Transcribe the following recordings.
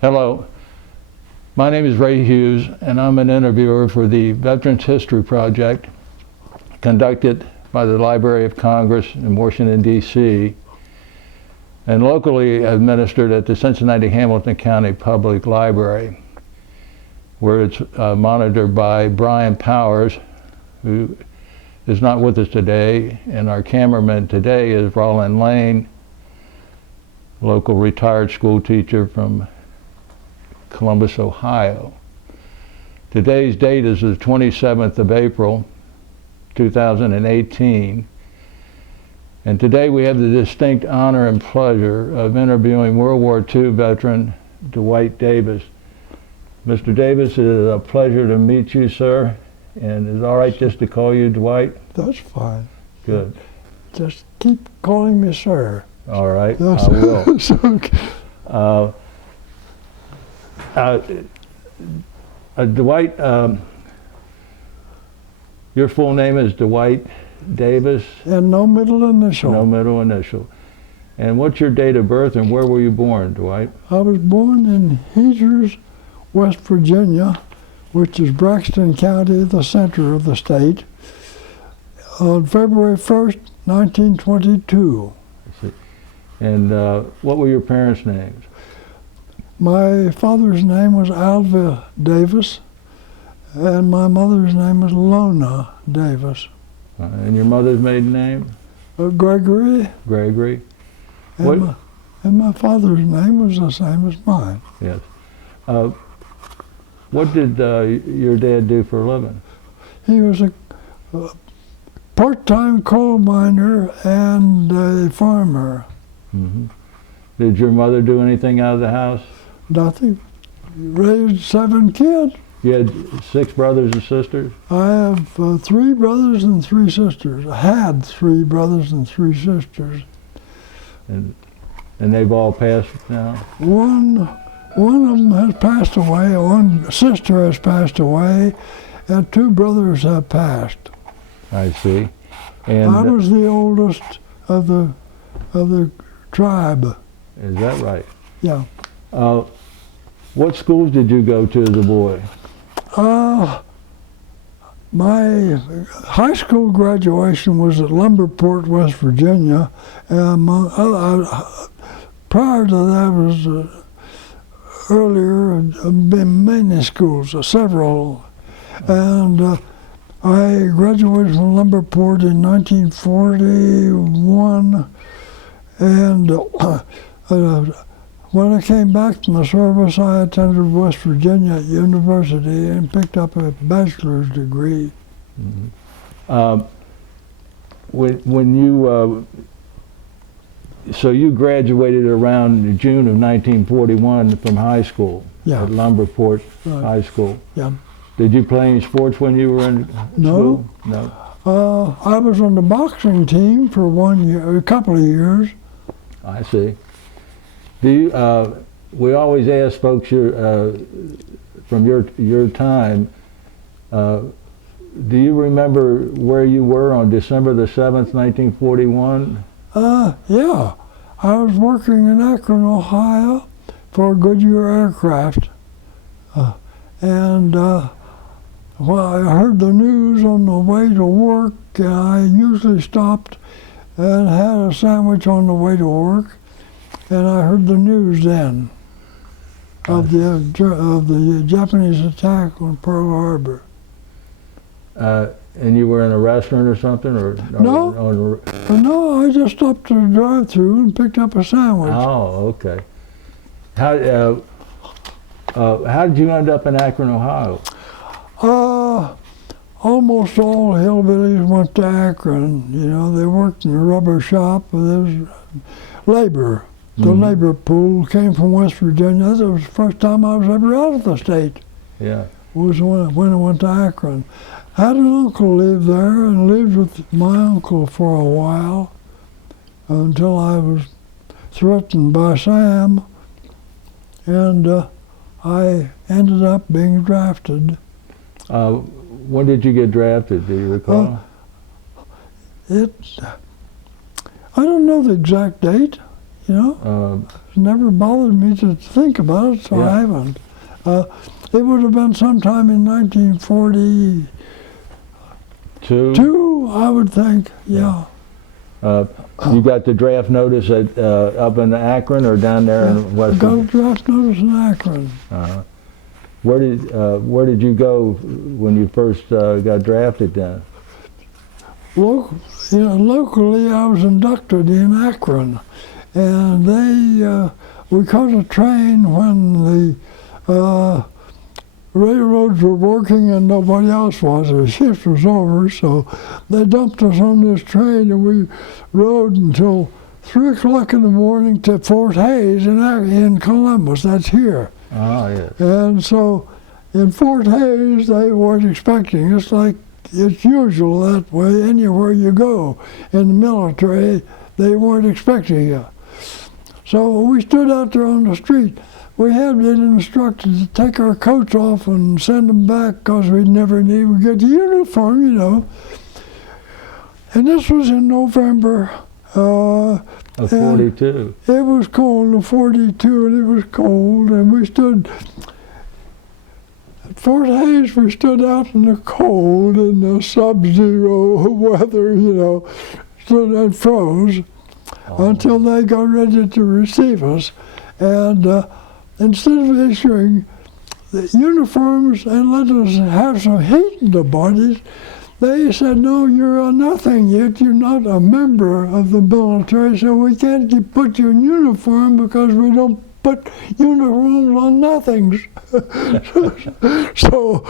Hello, my name is Ray Hughes, and I'm an interviewer for the Veterans History Project conducted by the Library of Congress in Washington, D.C., and locally administered at the Cincinnati-Hamilton County Public Library, where it's monitored by Brian Powers, who is not with us today, and our cameraman today is Roland Lane, local retired school teacher from Columbus, Ohio. Today's date is the 27th of April, 2018, and today we have the distinct honor and pleasure of interviewing World War II veteran Dwight Davis. Mr. Davis, it is a pleasure to meet you, sir, and is it all right just to call you Dwight? That's fine. Good. Just keep calling me sir. All right, That's, I will. Dwight, your full name is Dwight Davis? And no middle initial. No middle initial. And what's your date of birth and where were you born, Dwight? I was born in Heaters, West Virginia, which is Braxton County, the center of the state, on February 1st, 1922. I see. And what were your parents' names? My father's name was Alva Davis, and my mother's name was Lona Davis. And your mother's maiden name? Gregory. Gregory. And my father's name was the same as mine. Yes. What did your dad do for a living? He was a part-time coal miner and a farmer. Mm-hmm. Did your mother do anything out of the house? Nothing. Raised 7 kids. You had 6 brothers and sisters? I have 3 brothers and 3 sisters. I had 3 brothers and 3 sisters. And they've all passed now? One of them has passed away, one sister has passed away, and 2 brothers have passed. I see. And I was the oldest of the tribe. Is that right? Yeah. What schools did you go to as a boy? My high school graduation was at Lumberport, West Virginia, and prior to that was earlier many schools, several, and I graduated from Lumberport in 1941, and when I came back from the service, I attended West Virginia University and picked up a bachelor's degree. Mm-hmm. When you so you graduated around June of 1941 from high school, yeah, at Lumberport right. High School. Yeah. Did you play any sports when you were in school? No. I was on the boxing team for a couple of years. I see. Do you, we always ask folks from your time, do you remember where you were on December the 7th, 1941? Yeah. I was working in Akron, Ohio for Goodyear Aircraft. Well, I heard the news on the way to work, and I usually stopped and had a sandwich on the way to work. And I heard the news then of the Japanese attack on Pearl Harbor. And you were in a restaurant or something, or no? No, I just stopped at a drive-through and picked up a sandwich. Oh, okay. How did you end up in Akron, Ohio? Almost all hillbillies went to Akron. You know, they worked in the rubber shop. There was labor. The labor pool came from West Virginia. That was the first time I was ever out of the state. Yeah. Was when I went to Akron. I had an uncle live there and lived with my uncle for a while until I was threatened by Sam, and I ended up being drafted. When did you get drafted? Do you recall? I don't know the exact date. you know. It's never bothered me to think about it, so Yeah. I haven't. It would have been sometime in 1942, Two. I would think, yeah. You got the draft notice at, up in Akron or down there in West I got a Virginia? draft notice in Akron. Where did you go when you first got drafted then? Locally, I was inducted in Akron, and we caught a train when the railroads were working and nobody else was. The shift was over, so they dumped us on this train, and we rode until 3 o'clock in the morning to Fort Hays in Columbus. That's here. Oh, yes. And so in Fort Hays, they weren't expecting us, like it's usual that way anywhere you go. In the military, they weren't expecting you. So we stood out there on the street. We had been instructed to take our coats off and send them back because we'd never need to get the uniform, you know. And this was in November. Of 42. It was cold, in 42, and it was cold, and we stood at Fort Hays. We stood out in the cold in the sub-zero weather, you know, stood and froze until they got ready to receive us. And instead of issuing the uniforms and let us have some heat in the bodies, they said, no, you're a nothing yet. You're not a member of the military, so we can't put you in uniform because we don't put uniforms on nothings. So,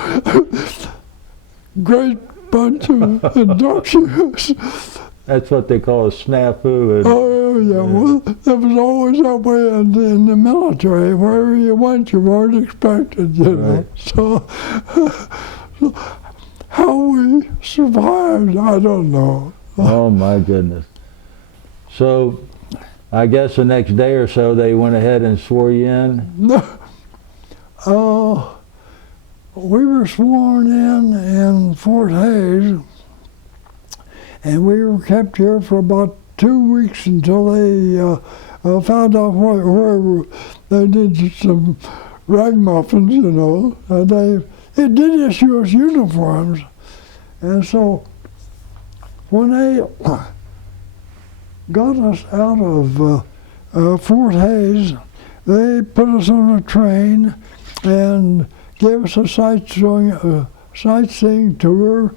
great bunch of inductions. That's what they call a snafu. Oh, yeah. Well, it was always that way in the military. Wherever you went, you weren't expected, you know. Right. So how we survived, I don't know. Oh, my goodness. So, I guess the next day or so, they went ahead and swore you in? We were sworn in Fort Hays, and we were kept here for about 2 weeks until they found out where they did some ragamuffins, you know. And it did issue us uniforms. And so when they got us out of Fort Hays, they put us on a train and gave us a sightseeing tour.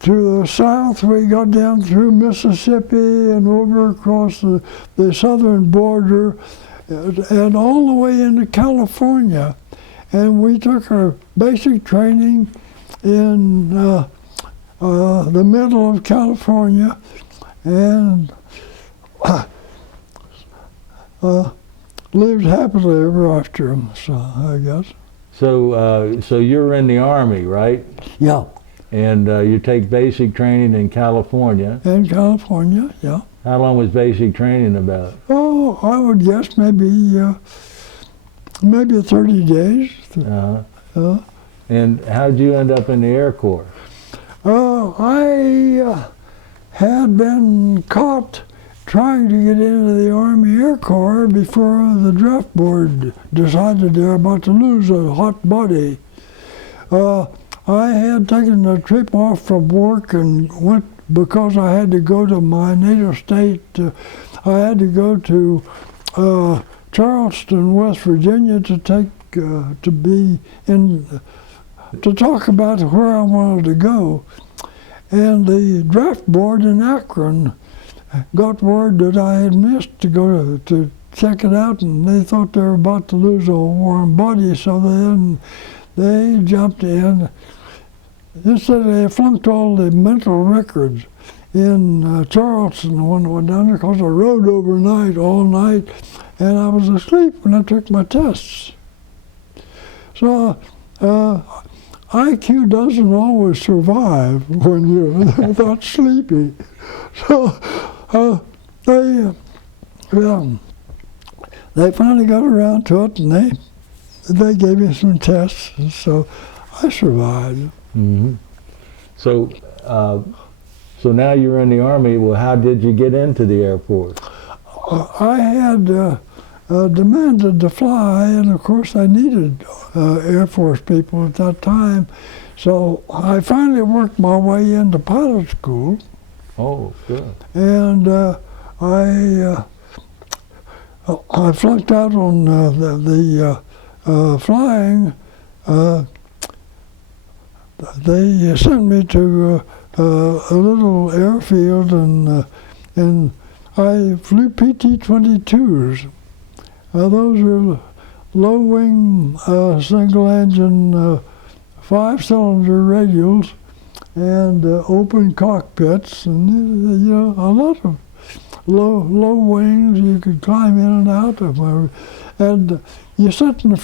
To the south, we got down through Mississippi and over across the southern border and all the way into California. And we took our basic training in the middle of California and lived happily ever after, so I guess. So you're in the Army, right? Yeah. And you take basic training in California. In California, yeah. How long was basic training about? Oh, I would guess maybe 30 days. And how'd you end up in the Air Corps? I had been caught trying to get into the Army Air Corps before the draft board decided they were about to lose a hot body. I had taken a trip off from work and went because I had to go to my native state. I had to go to Charleston, West Virginia, to talk about where I wanted to go. And the draft board in Akron got word that I had missed to go to check it out, and they thought they were about to lose a warm body, so then they jumped in. They said they flunked all the mental records in Charleston when I went down there because I rode overnight, all night, and I was asleep when I took my tests. So IQ doesn't always survive when you're that sleepy. So they finally got around to it, and they gave me some tests, and so I survived. Mm-hmm. So now you're in the Army. Well, how did you get into the Air Force? I had demanded to fly, and of course I needed Air Force people at that time. So I finally worked my way into pilot school. Oh, good. And I flunked out on the flying. They sent me to a little airfield, and I flew PT-22s. Those are low-wing, single-engine, 5-cylinder radials, and open cockpits, and a lot of low wings you could climb in and out of. And you sit in the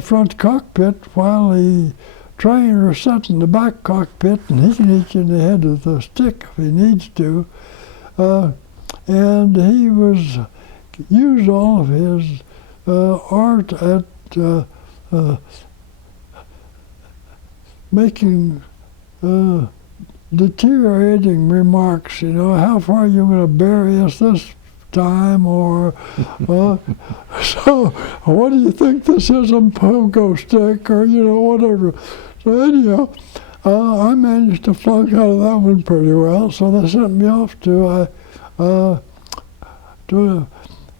front cockpit while the trainer sat in the back cockpit, and he can hit you in the head with a stick if he needs to. And he used all of his art at making deteriorating remarks. How far are you going to bury us this time, or so what do you think this is, a pogo stick, or whatever. So anyhow, I managed to flunk out of that one pretty well. So they sent me off to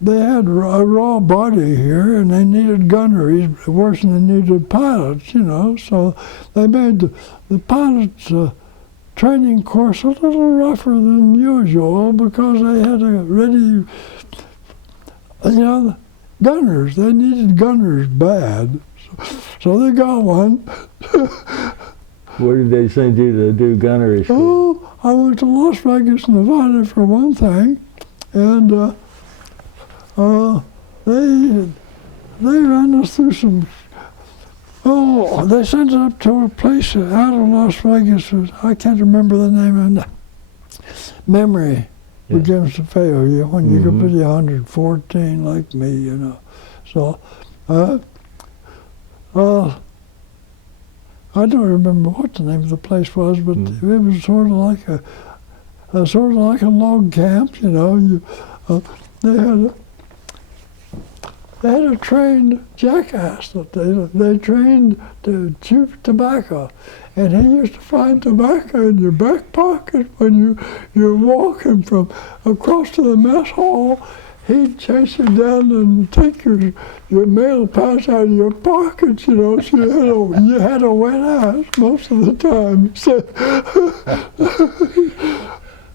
they had a raw body here, and they needed gunneries worse than they needed pilots, So they made the pilots' training course a little rougher than usual because they had a ready, gunners. They needed gunners bad, so they got one. Where did they send you to do gunnery school? Oh, I went to Las Vegas, Nevada for one thing, and they ran us through some. Oh, they sent it up to a place out of Las Vegas. I can't remember the name, and memory begins to fail you when you get to be 114 like me, So, I don't remember what the name of the place was, but it was sort of like a log camp, They had a trained jackass that they trained to chew tobacco, and he used to find tobacco in your back pocket when you're walking from across to the mess hall. He'd chase you down and take your mail pouch out of your pocket, So you had a wet ass most of the time. So.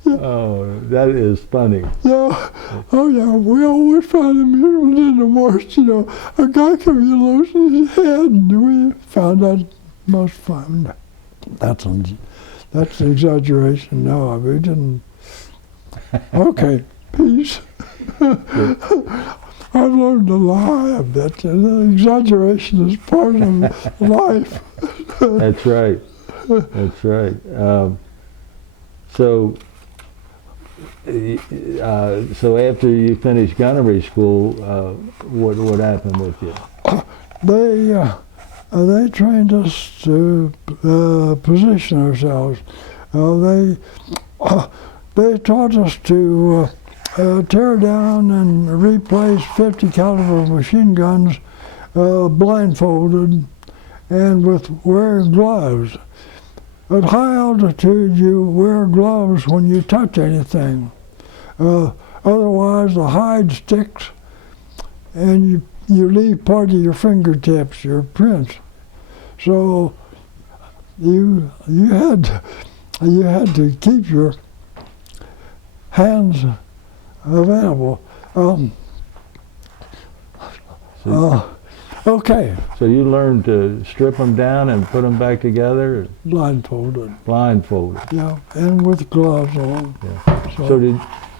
Oh, that is funny. Yeah. Oh, yeah. We always found amusement in the worst. A guy could be losing his head, and we found that most fun. That's an exaggeration. No, we didn't. Okay, peace. I've learned to lie a bit. Exaggeration is part of life. That's right. That's right. So after you finished gunnery school, what happened with you? They trained us to position ourselves. They taught us to tear down and replace 50 caliber machine guns blindfolded and with wearing gloves. At high altitude, you wear gloves when you touch anything. Otherwise, the hide sticks, and you leave part of your fingertips, your prints. So you had to keep your hands available. Okay. So you learned to strip them down and put them back together? Blindfolded. Blindfolded. Yeah, and with gloves on. Yeah. So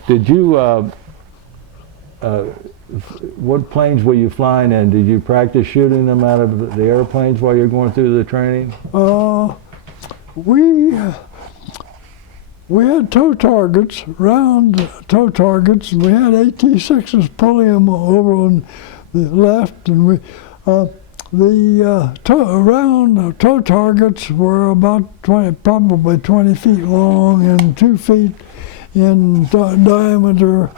did you, what planes were you flying in? Did you practice shooting them out of the airplanes while you're going through the training? We had tow targets, round tow targets, and we had AT-6s pulling them over on the left, and round tow targets were about probably 20 feet long and 2 feet in diameter,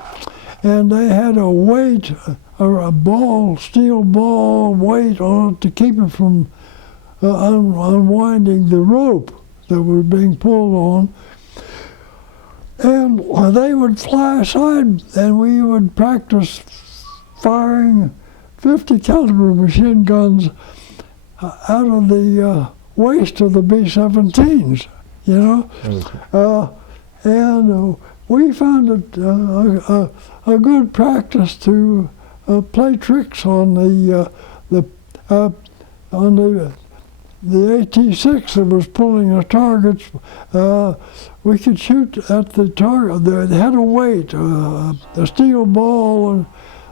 and they had a weight, a ball, steel ball weight on it to keep it from unwinding the rope that was being pulled on. And they would fly aside, and we would practice firing 50 caliber machine guns out of the waist of the B-17s, you know. And we found it a good practice to play tricks on the AT-6 that was pulling the targets. We could shoot at the target. They had a weight, a steel ball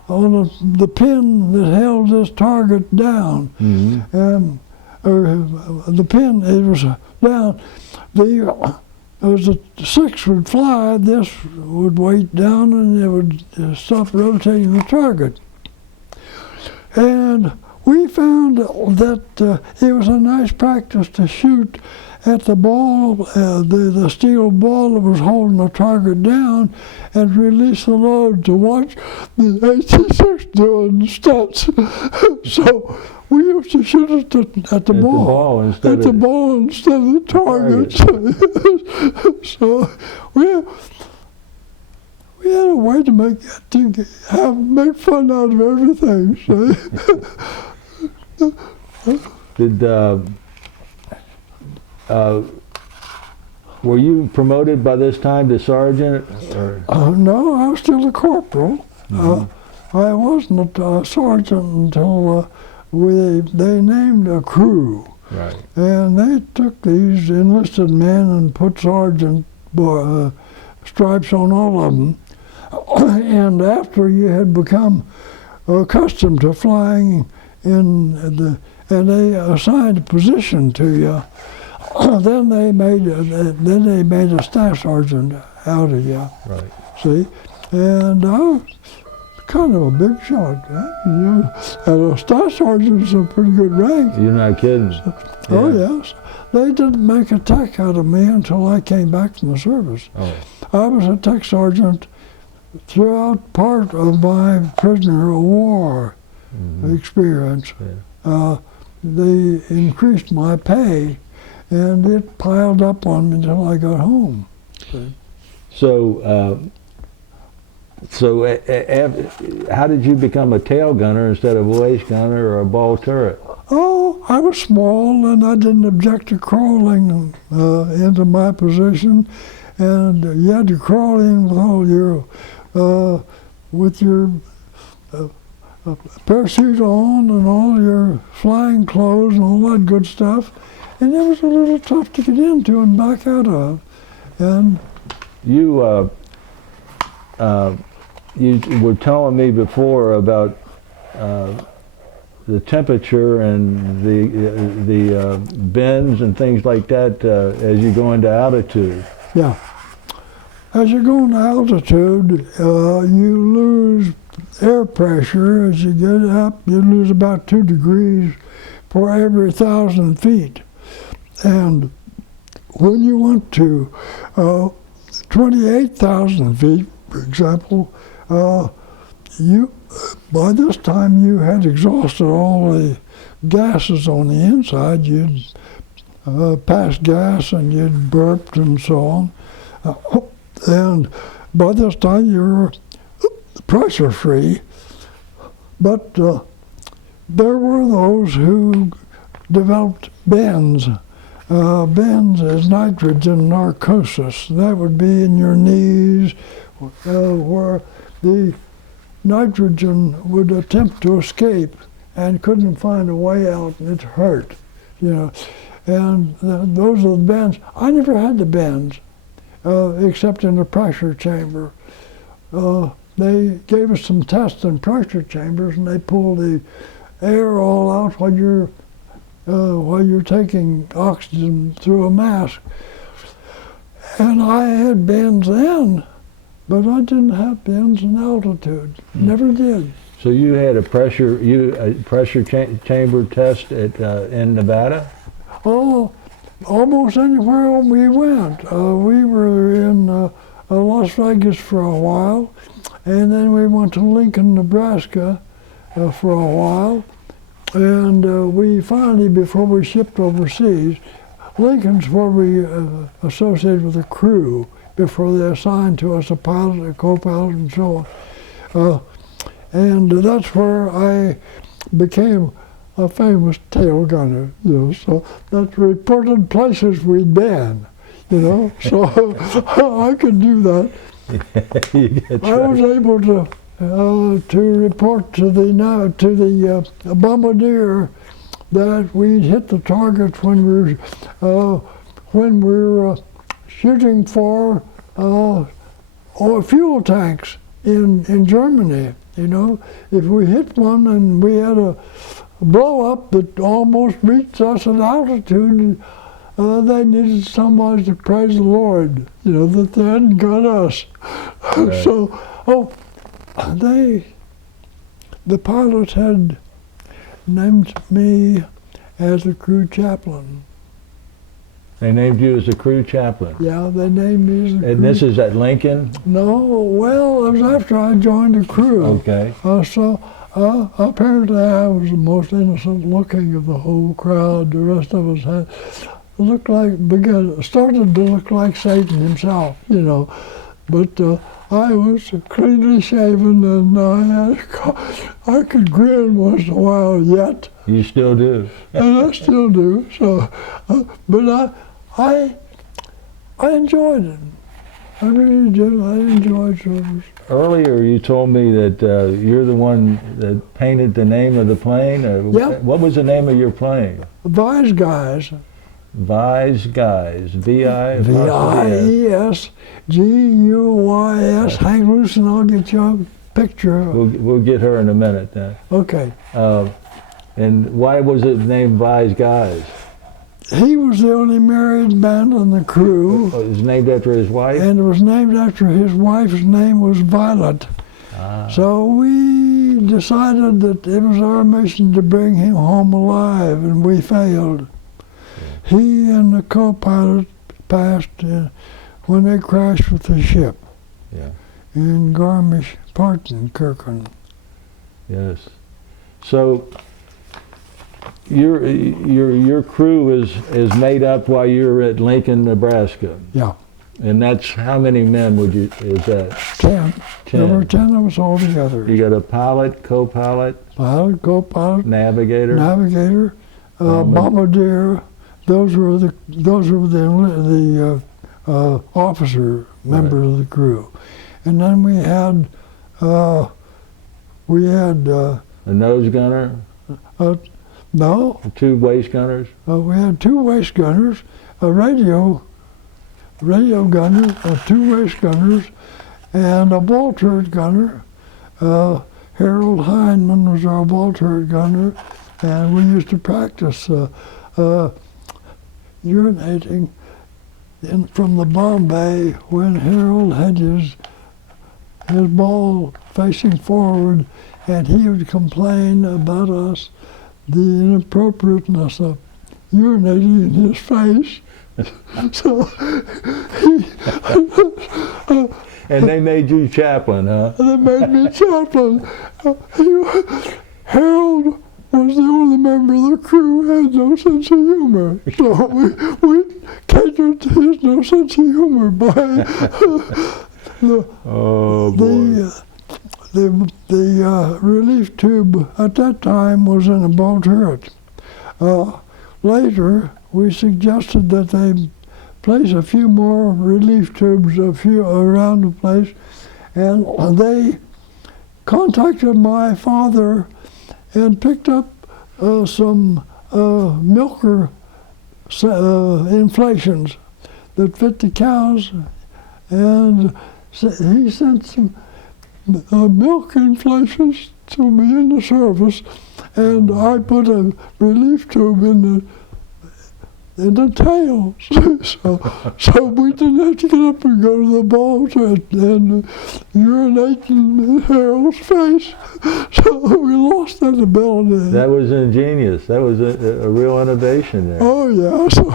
on the pin that held this target down. Mm-hmm. Or the pin, it was down. As the 6 would fly, this would weight down and it would stop rotating the target. And we found that it was a nice practice to shoot at the ball, the steel ball that was holding the target down, and release the load to watch the AT-6 doing stunts. So we used to shoot at the ball instead of the target. So we had a way to make fun out of everything. So. Were you promoted by this time to sergeant? Or? No, I was still a corporal. Mm-hmm. I wasn't a sergeant until they named a crew. Right. And they took these enlisted men and put sergeant stripes on all of them. And after you had become accustomed to flying and they assigned a position to you, then they made a staff sergeant out of you. Right. See, and I was kind of a big shot. You know? And a staff sergeant's a pretty good rank. You're not kidding. Oh yes, they didn't make a tech out of me until I came back from the service. Oh. I was a tech sergeant throughout part of my prisoner of war experience. Yeah. They increased my pay, and it piled up on me until I got home. So, how did you become a tail gunner instead of a waist gunner or a ball turret? Oh, I was small, and I didn't object to crawling into my position, and you had to crawl in with all your parachute on and all your flying clothes and all that good stuff. And it was a little tough to get into and back out of. And you were telling me before about the temperature and the bends and things like that as you go into altitude. Yeah. As you go into altitude, you lose air pressure. As you get up, you lose about 2 degrees for every 1,000 feet. And when you went to 28,000 feet, for example, by this time you had exhausted all the gases on the inside. You'd passed gas and you'd burped and so on. And by this time you were pressure free. But there were those who developed bends. Bends is nitrogen narcosis. That would be in your knees, where the nitrogen would attempt to escape and couldn't find a way out, and it hurt, you know. And those are the bends. I never had the bends, except in the pressure chamber. They gave us some tests in pressure chambers, and they pulled the air all out while you're taking oxygen through a mask. And I had bends then, but I didn't have bends in altitude. Never did. So you had a pressure chamber test in Nevada? Oh, almost anywhere we went. We were in Las Vegas for a while, and then we went to Lincoln, Nebraska for a while. And we finally, before we shipped overseas, Lincoln's where we associated with the crew before they assigned to us a pilot, a co-pilot, and so on. And that's where I became a famous tail gunner. So that's reported places we'd been. So I could do that. I was able to report to the bombardier that we'd hit the targets when we were shooting for fuel tanks in Germany. If we hit one and we had a blow up that almost reached us at altitude, they needed somebody to praise the Lord, that they hadn't got us. Right. So, the pilots had named me as a crew chaplain. They named you as a crew chaplain? Yeah, they named me as a crew. And this is at Lincoln? No, well, it was after I joined the crew. Okay. Apparently I was the most innocent looking of the whole crowd. The rest of us started to look like Satan himself, But I was cleanly shaven, and I could grin once in a while yet. You still do. And I still do. So, but I enjoyed it. I really did. I enjoyed service. Earlier, you told me that you're the one that painted the name of the plane. Yeah. What was the name of your plane? Vise Guys. Vise Guys. V-I-V-I-E-S. Guys. Hang loose and I'll get you a picture. We'll get her in a minute then. Okay. And why was it named Vise Guys? He was the only married man on the crew. Oh, it was named after his wife? And it was named after his wife's name was Violet. So we decided that it was our mission to bring him home alive, and we failed. Yeah. He and the co-pilot passed when they crashed with the ship in Garmisch-Partenkirchen. Yes. So your crew is made up while you're at Lincoln, Nebraska. Yeah. And that's how many men is that? 10. There were 10 of us all together. You got a pilot, co-pilot, navigator, bombardier. Those were the officer members of the crew, and then we had a nose gunner. No. 2 waist gunners. We had 2 waist gunners, a radio gunner, 2 waist gunners, and a ball turret gunner. Harold Heineman was our ball turret gunner, and we used to practice urinating from the bomb bay when Harold had his ball facing forward, and he would complain about us, the inappropriateness of urinating in his face. So and they made you chaplain, huh? They made me chaplain. Harold was the only member of the crew who had no sense of humor. So we catered to his no sense of humor by the relief tube at that time was in a ball turret. Later, we suggested that they place a few more relief tubes around the place, and they contacted my father and picked up some milker inflations that fit the cows, and he sent some milk inflations to me in the service, and I put a relief tube in the tails. so we didn't have to get up and go to the ball and urinate in Harold's face. So we lost that ability. That was ingenious. That was a real innovation there. Oh yeah, so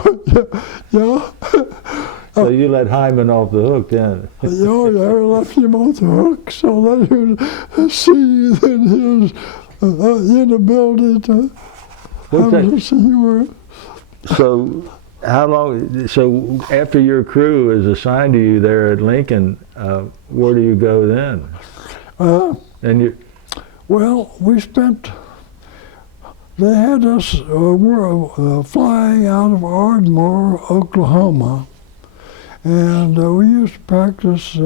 yeah. So you let Hyman off the hook then? Oh, yeah, we left him off the hook so that he would see in his inability to What's have that? a humor. So how long? So after your crew is assigned to you there at Lincoln, where do you go then? And you. Well, we spent. They had us flying out of Ardmore, Oklahoma, and we used to practice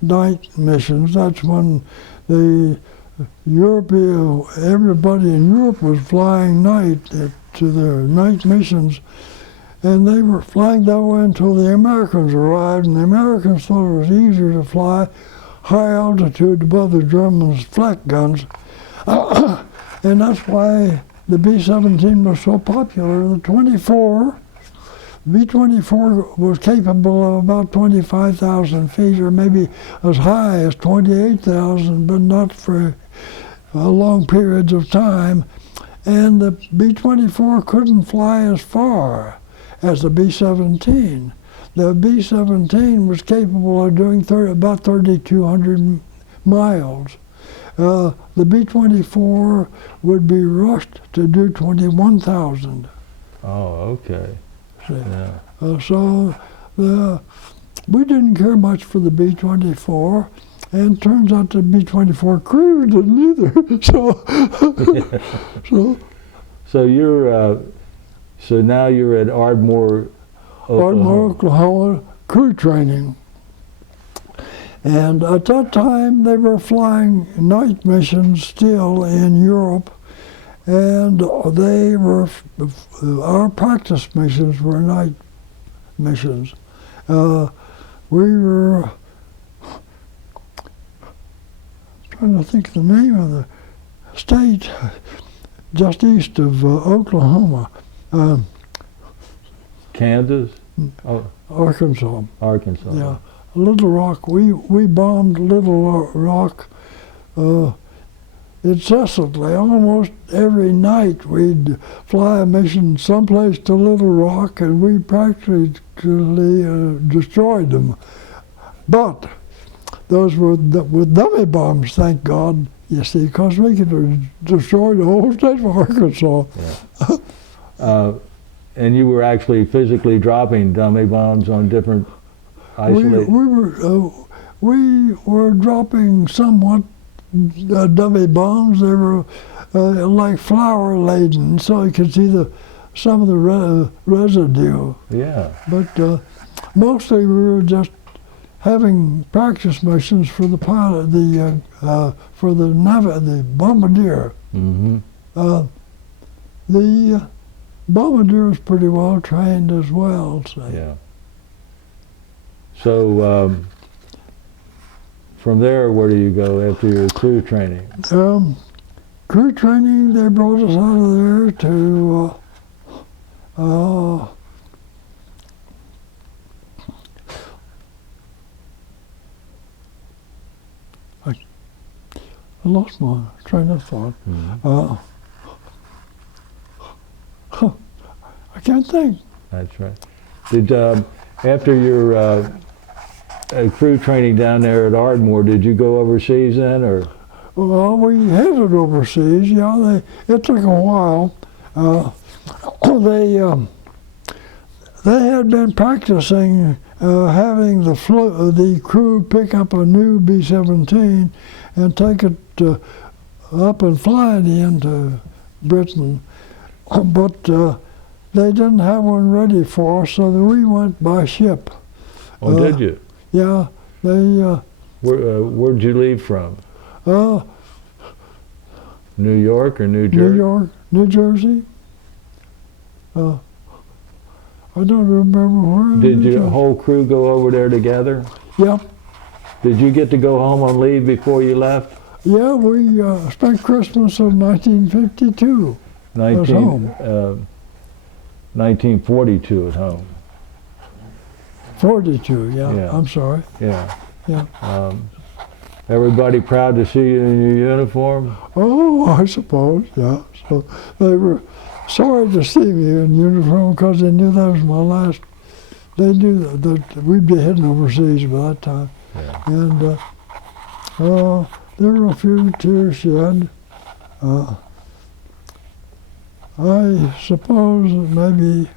night missions. That's when the everybody in Europe was flying night to their night missions, and they were flying that way until the Americans arrived, and the Americans thought it was easier to fly high altitude above the Germans' flak guns, and that's why the B-17 was so popular. The B-24 was capable of about 25,000 feet, or maybe as high as 28,000, but not for long periods of time. And the B-24 couldn't fly as far as the B-17. The B-17 was capable of doing about 3,200 miles. The B-24 would be rushed to do 21,000. Oh, okay. Yeah. So we didn't care much for the B-24, and turns out the B-24 crew didn't either. So you're so now you're at Ardmore, Oklahoma. Ardmore, Oklahoma, crew training. And at that time, they were flying night missions still in Europe, and our practice missions were night missions. We were trying to think of the name of the state just east of Oklahoma. Kansas? Arkansas. Arkansas. Yeah. Little Rock, we bombed Little Rock incessantly. Almost every night we'd fly a mission someplace to Little Rock, and we practically destroyed them. But those were with dummy bombs, thank God, you see, because we could have destroyed the whole state of Arkansas. Yeah. And you were actually physically dropping dummy bombs on different isolated... We were dropping somewhat dummy bombs. They were like flour laden, so you could see some of the residue. Yeah. But mostly we were just having practice missions for the pilot, for the bombardier. Mm-hmm. The bombardier was pretty well trained as well. So. Yeah. So from there, where do you go after your crew training? Crew training, they brought us out of there to I lost my train of thought. Mm-hmm. I can't think. That's right. Did after your crew training down there at Ardmore, did you go overseas then, or? Well, we headed overseas. Yeah, it took a while. They had been practicing having the crew pick up a new B-17 and take it up and fly it into Britain, but they didn't have one ready for us, so we went by ship. Oh, did you? Yeah, they. Where'd you leave from? New York or New Jersey? New York, New Jersey. I don't remember where. Did your whole crew go over there together? Yep. Did you get to go home on leave before you left? Yeah, we spent Christmas of 1952 at home. 1942 at home. 42, Yeah. I'm sorry. Yeah. Yeah. Everybody proud to see you in your uniform? Oh, I suppose, yeah. So they were sorry to see me in uniform because they knew that was my last they knew that we'd be heading overseas by that time. Yeah. And there were a few tears shed. I suppose that maybe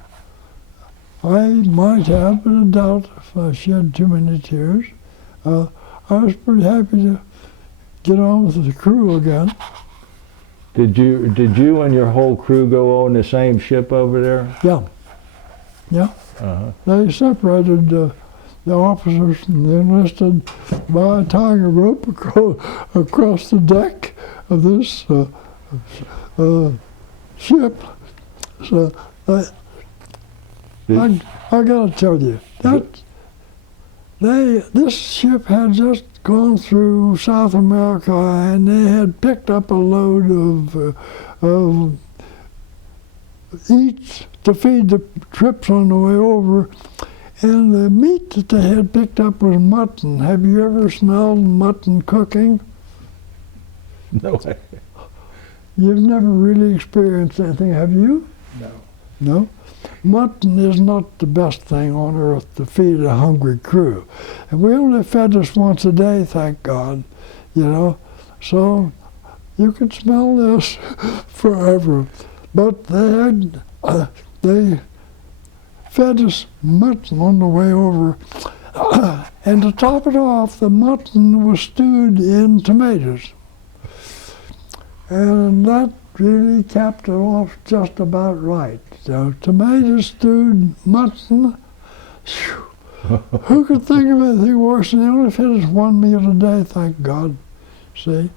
I might have, but I doubt if I shed too many tears. I was pretty happy to get on with the crew again. Did you and your whole crew go on the same ship over there? Yeah. Uh-huh. They separated the officers from the enlisted by tying a rope across the deck of this ship. So I gotta tell you that this ship had just gone through South America, and they had picked up a load of eats to feed the trips on the way over, and the meat that they had picked up was mutton. Have you ever smelled mutton cooking? No way. You've never really experienced anything, have you? No. No? Mutton is not the best thing on earth to feed a hungry crew. And we only fed us once a day, thank God, you know. So you could smell this forever. But they fed us mutton on the way over. And to top it off, the mutton was stewed in tomatoes. And that really capped it off just about right. So tomato stewed mutton, who could think of anything worse? And they only fed us one meal a day, thank God. See?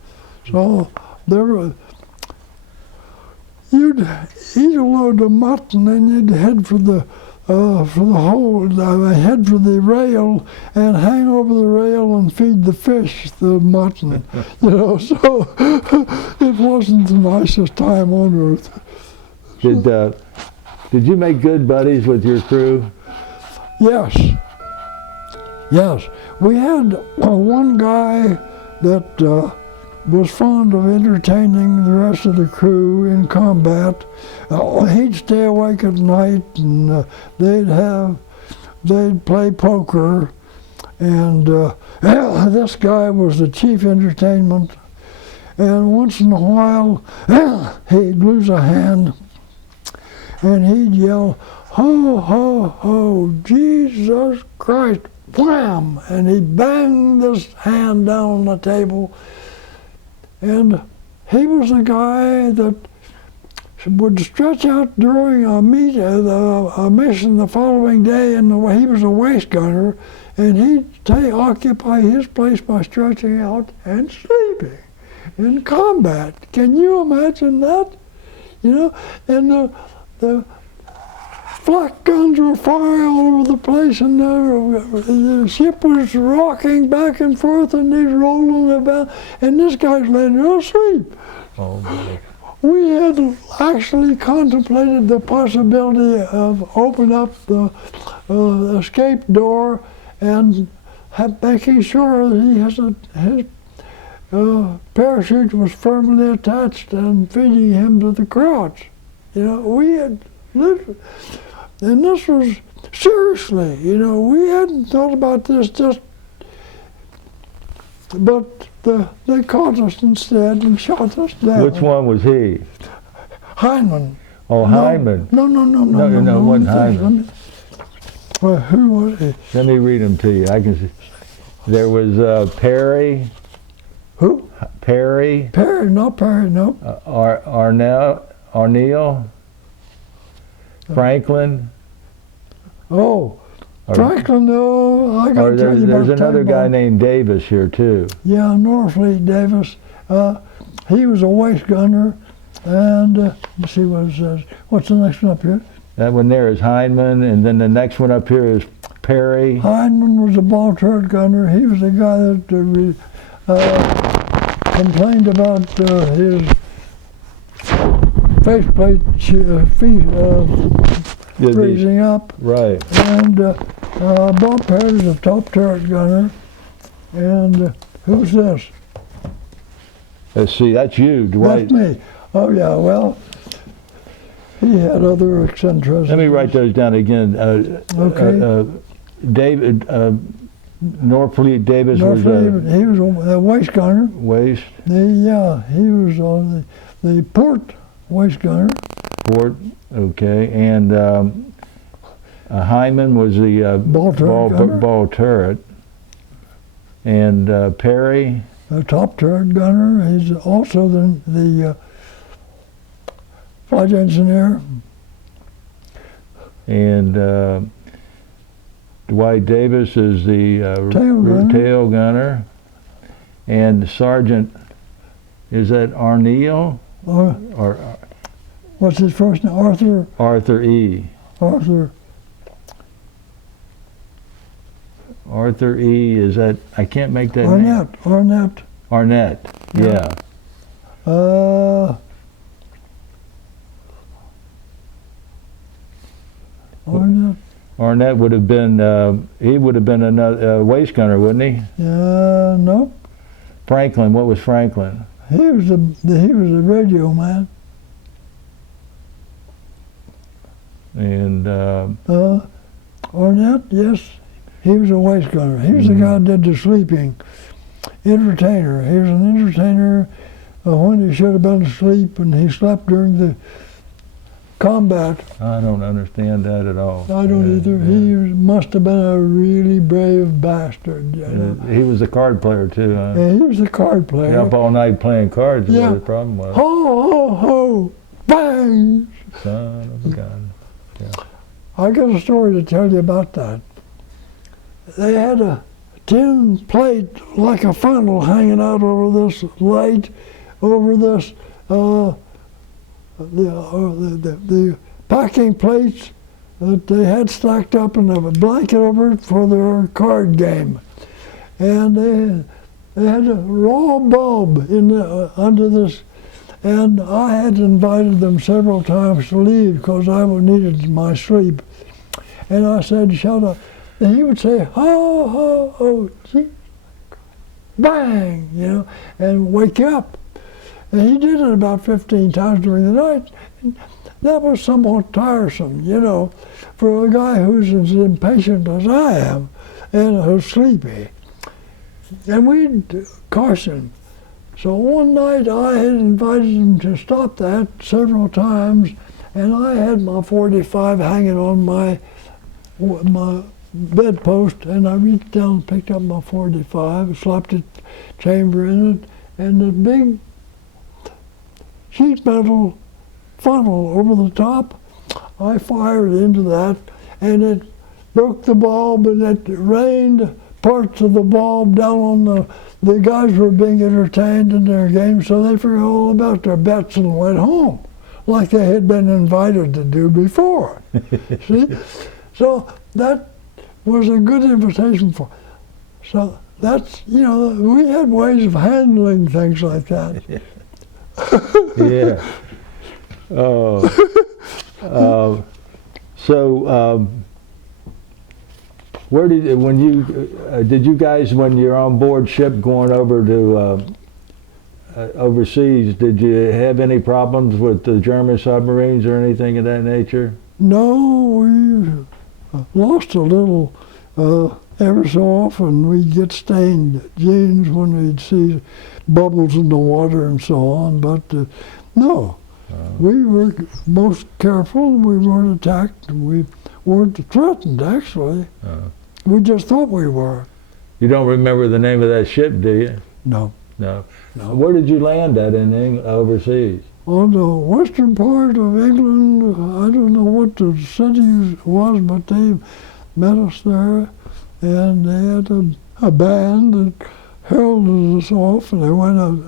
So there were, you'd eat a load of mutton and you'd head for the head for the rail and hang over the rail and feed the fish the mutton. You know, so it wasn't the nicest time on earth. Did you make good buddies with your crew? Yes. Yes. We had one guy that was fond of entertaining the rest of the crew in combat. He'd stay awake at night, and they'd play poker, and this guy was the chief entertainment. And once in a while, he'd lose a hand, and he'd yell, "Ho, ho, ho, Jesus Christ, wham!" And he'd bang this hand down on the table. And he was the guy that would stretch out during a mission the following day, and he was a waist gunner, and he'd occupy his place by stretching out and sleeping in combat. Can you imagine that? You know, and the flak guns were firing all over the place, and the ship was rocking back and forth, and he's rolling about, and this guy's laying there asleep. Oh my. We had actually contemplated the possibility of opening up the escape door and making sure that his parachute was firmly attached and feeding him to the crotch. You know, we had literally. And this was, seriously, you know, we hadn't thought about this but they caught us instead and shot us down. Which one was he? Hyman. Oh, Hyman. No, No, it wasn't Hyman. Well, who was he? Let me read them to you. I can see. There was Perry. Who? Perry. Perry, not Perry, no. Arneal. Franklin. Oh, Franklin, no, I got to tell you there's about another guy named Davis here too. Yeah, Norfleet Davis. He was a waist gunner, and she was, what's the next one up here? That one there is Hyman, and then the next one up here is Perry. Hyman was a ball turret gunner. He was the guy that complained about his faceplate freezing up. Right. And Bob Perry's a top turret gunner. And who's this? Let's see, that's you, Dwight. That's me. Oh yeah, well, He had other eccentricities. Let me write those down again. Okay. David, Norfleet Davis was he was a waist gunner. waist He was on the port waist gunner. port. Okay, and Hyman was the Ball turret gunner. ball turret. And Perry, A top turret gunner. He's also the flight engineer. and Dwight Davis is the tail gunner. And Sergeant, is that Arneal or What's his first name? Arthur. Arthur E. Arthur E. Is that, I can't make that name. Arnett. Yeah. Yeah. Arnett. Arnett would have been, he would have been another waist gunner, wouldn't he? No. Franklin, what was Franklin? He was a radio man. And Arnett, yes, he was a waist gunner. He was the guy that did the sleeping. Entertainer. He was an entertainer when he should have been asleep, and he slept during the combat. I don't understand that at all. I don't either. Yeah. He must have been a really brave bastard. You know? He was a card player too, huh? Yeah, he was a card player. Up all night playing cards is Yeah. what the problem was. Ho, ho, ho, bang! Son of a gun. I got a story to tell you about that. They had a tin plate like a funnel hanging out over this light, over this, the packing plates that they had stacked up in a blanket over it for their card game. And they had a raw bulb under this. And I had invited them several times to leave because I needed my sleep. And I said, shut up. And he would say, ho, ho, ho, gee, bang, you know, and wake you up. And he did it about 15 times during the night. And that was somewhat tiresome, you know, for a guy who's as impatient as I am and who's sleepy. And we'd caution. So one night I had invited him to stop that several times, and I had my .45 hanging on my bedpost, and I reached down and picked up my .45, slapped a chamber in it, and the big sheet metal funnel over the top, I fired into that, and it broke the bulb, and it rained parts of the bulb down on the guys were being entertained in their game, so they forgot all about their bets and went home, like they had been invited to do before. See? So that was a good invitation for. So that's, you know, we had ways of handling things like that. Yeah. Where did you guys, when you're on board ship going over to overseas, did you have any problems with the German submarines or anything of that nature? No, we lost a little every so often. We'd get stained jeans when we'd see bubbles in the water and so on, but no. We were most careful. We weren't attacked. We weren't threatened, actually. We just thought we were. You don't remember the name of that ship, do you? No. No. Where did you land at in overseas? On the western part of England, I don't know what the city was, but they met us there, and they had a band that heralded us off, and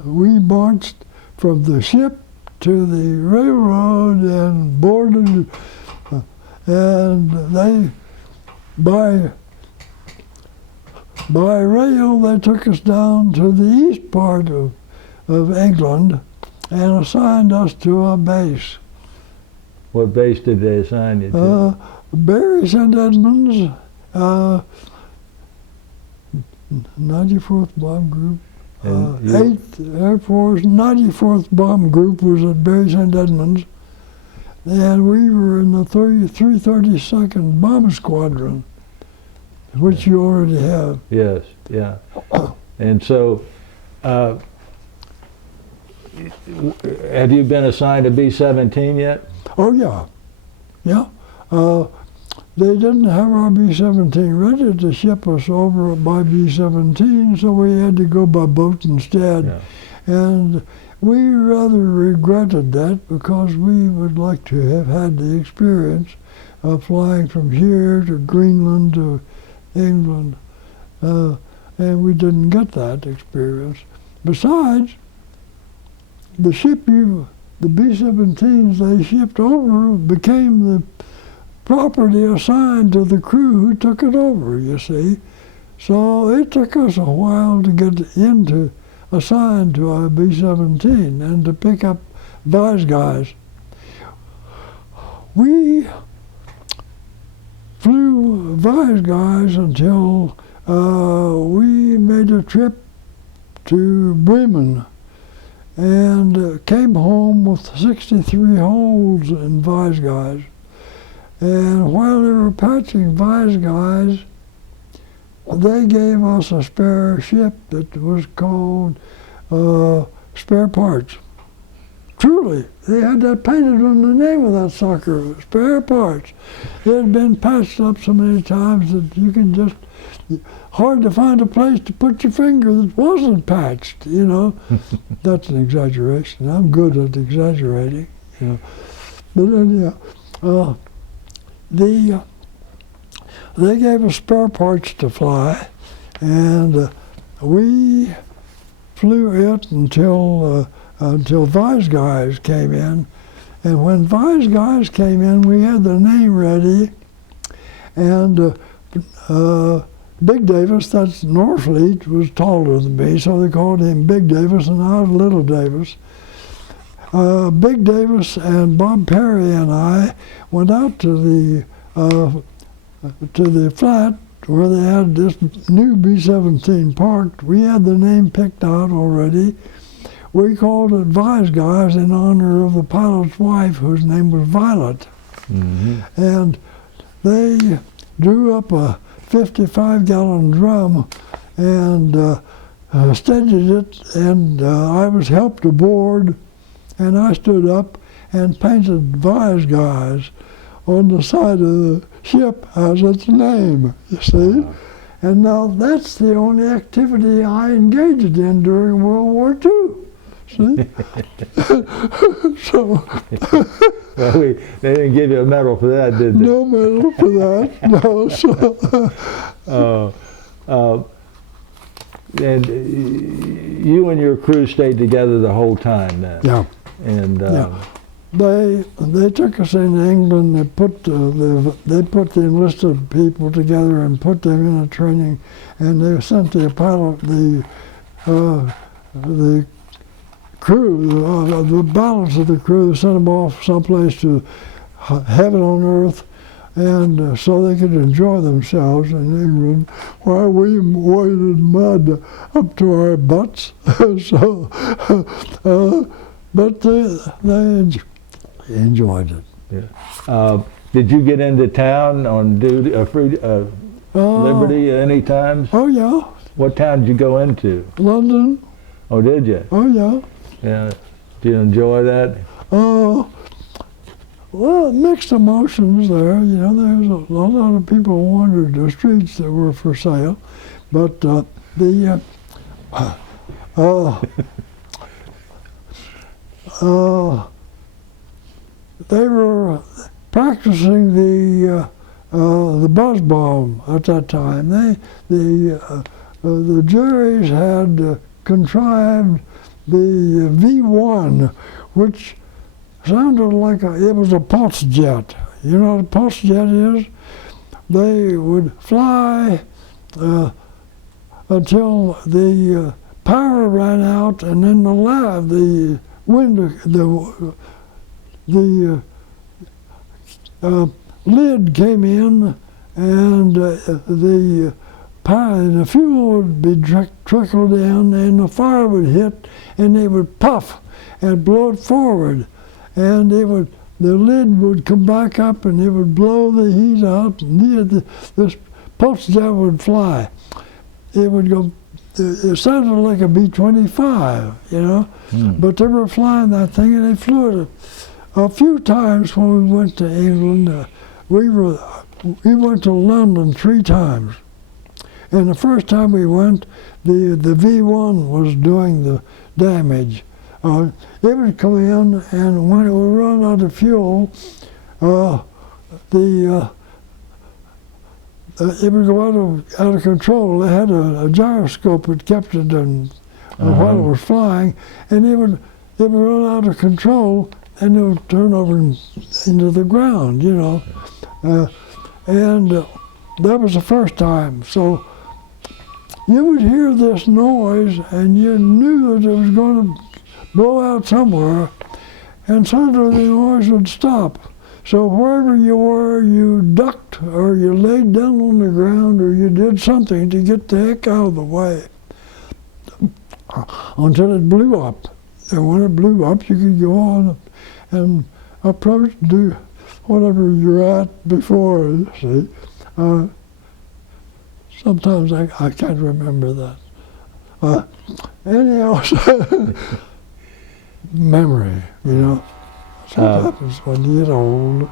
we marched from the ship to the railroad and boarded, and they, by rail, they took us down to the east part of England and assigned us to a base. What base did they assign you to? Bury St. Edmunds, 94th Bomb Group. 8th Air Force, 94th Bomb Group was at Bury St. Edmunds. and we were in the 332nd Bomb Squadron, which you already have. Yes, yeah. And so, have you been assigned a B-17 yet? Oh yeah, yeah. They didn't have our B-17 ready to ship us over by B-17, so we had to go by boat instead. Yeah. And we rather regretted that because we would like to have had the experience of flying from here to Greenland to England, and we didn't get that experience. Besides, the B-17s they shipped over became the property assigned to the crew who took it over, you see. So it took us a while to get assigned to our B-17 and to pick up vice guys. We flew vice guys until we made a trip to Bremen and came home with 63 holes in vice guys. And while they were patching vice guys, they gave us a spare ship that was called Spare Parts. Truly, they had that painted on the name of that sucker, Spare Parts. It had been patched up so many times that you can just, hard to find a place to put your finger that wasn't patched, you know. That's an exaggeration. I'm good at exaggerating, you know. But anyhow, they gave us spare parts to fly, and we flew it until vice guys came in. And when vice guys came in, we had the name ready, and Big Davis, that's Norfleet, was taller than me, so they called him Big Davis, and I was Little Davis. Big Davis and Bob Perry and I went out to the flat where they had this new B-17 parked. We had the name picked out already. We called it Vice Guys in honor of the pilot's wife, whose name was Violet. Mm-hmm. And they drew up a 55-gallon drum and steadied it, and I was helped aboard, and I stood up and painted Vice Guys on the side of the ship as its name, you see. Wow. And now that's the only activity I engaged in during World War II. See? So Well, they didn't give you a medal for that, did they? no medal for that. No. So And you and your crew stayed together the whole time then? yeah. And Yeah. They took us into England. They put the enlisted people together and put them in a training, and they sent the pilot, the crew, the balance of the crew, sent them off someplace to heaven on earth, and so they could enjoy themselves in England, while we waded mud up to our butts. So, but they enjoyed it. yeah. Did you get into town on duty, Liberty any times? Oh yeah, What town did you go into? London. Oh, did you? Oh yeah. Yeah. Did you enjoy that? Well, mixed emotions there. You know, there's a lot of people wandered the streets that were for sale, but they were practicing the buzz bomb at that time. The Jerry's had contrived the V1, which sounded like it was a pulse jet. You know what a pulse jet is? They would fly until the power ran out, and then the lid came in, and the fuel would be trickled in, and the fire would hit, and they would puff and blow it forward, and it would the lid would come back up and it would blow the heat out, and this pulse jet would fly. It would go, it sounded like a B-25, you know, but they were flying that thing, and they flew it a few times when we went to England. We went to London 3 times. And the first time we went, the V-1 was doing the damage. It would come in, and when it would run out of fuel, it would go out of control. They had a gyroscope that kept it in while it was flying, and it would run out of control, and it would turn over into the ground, you know. And that was the first time. So you would hear this noise, and you knew that it was going to blow out somewhere, and suddenly the noise would stop. So wherever you were, you ducked, or you laid down on the ground, or you did something to get the heck out of the way until it blew up. And when it blew up, you could go on and approach, do whatever you're at before, you see. Sometimes I can't remember that. Anyhow, memory, you know. That's what happens when you get old.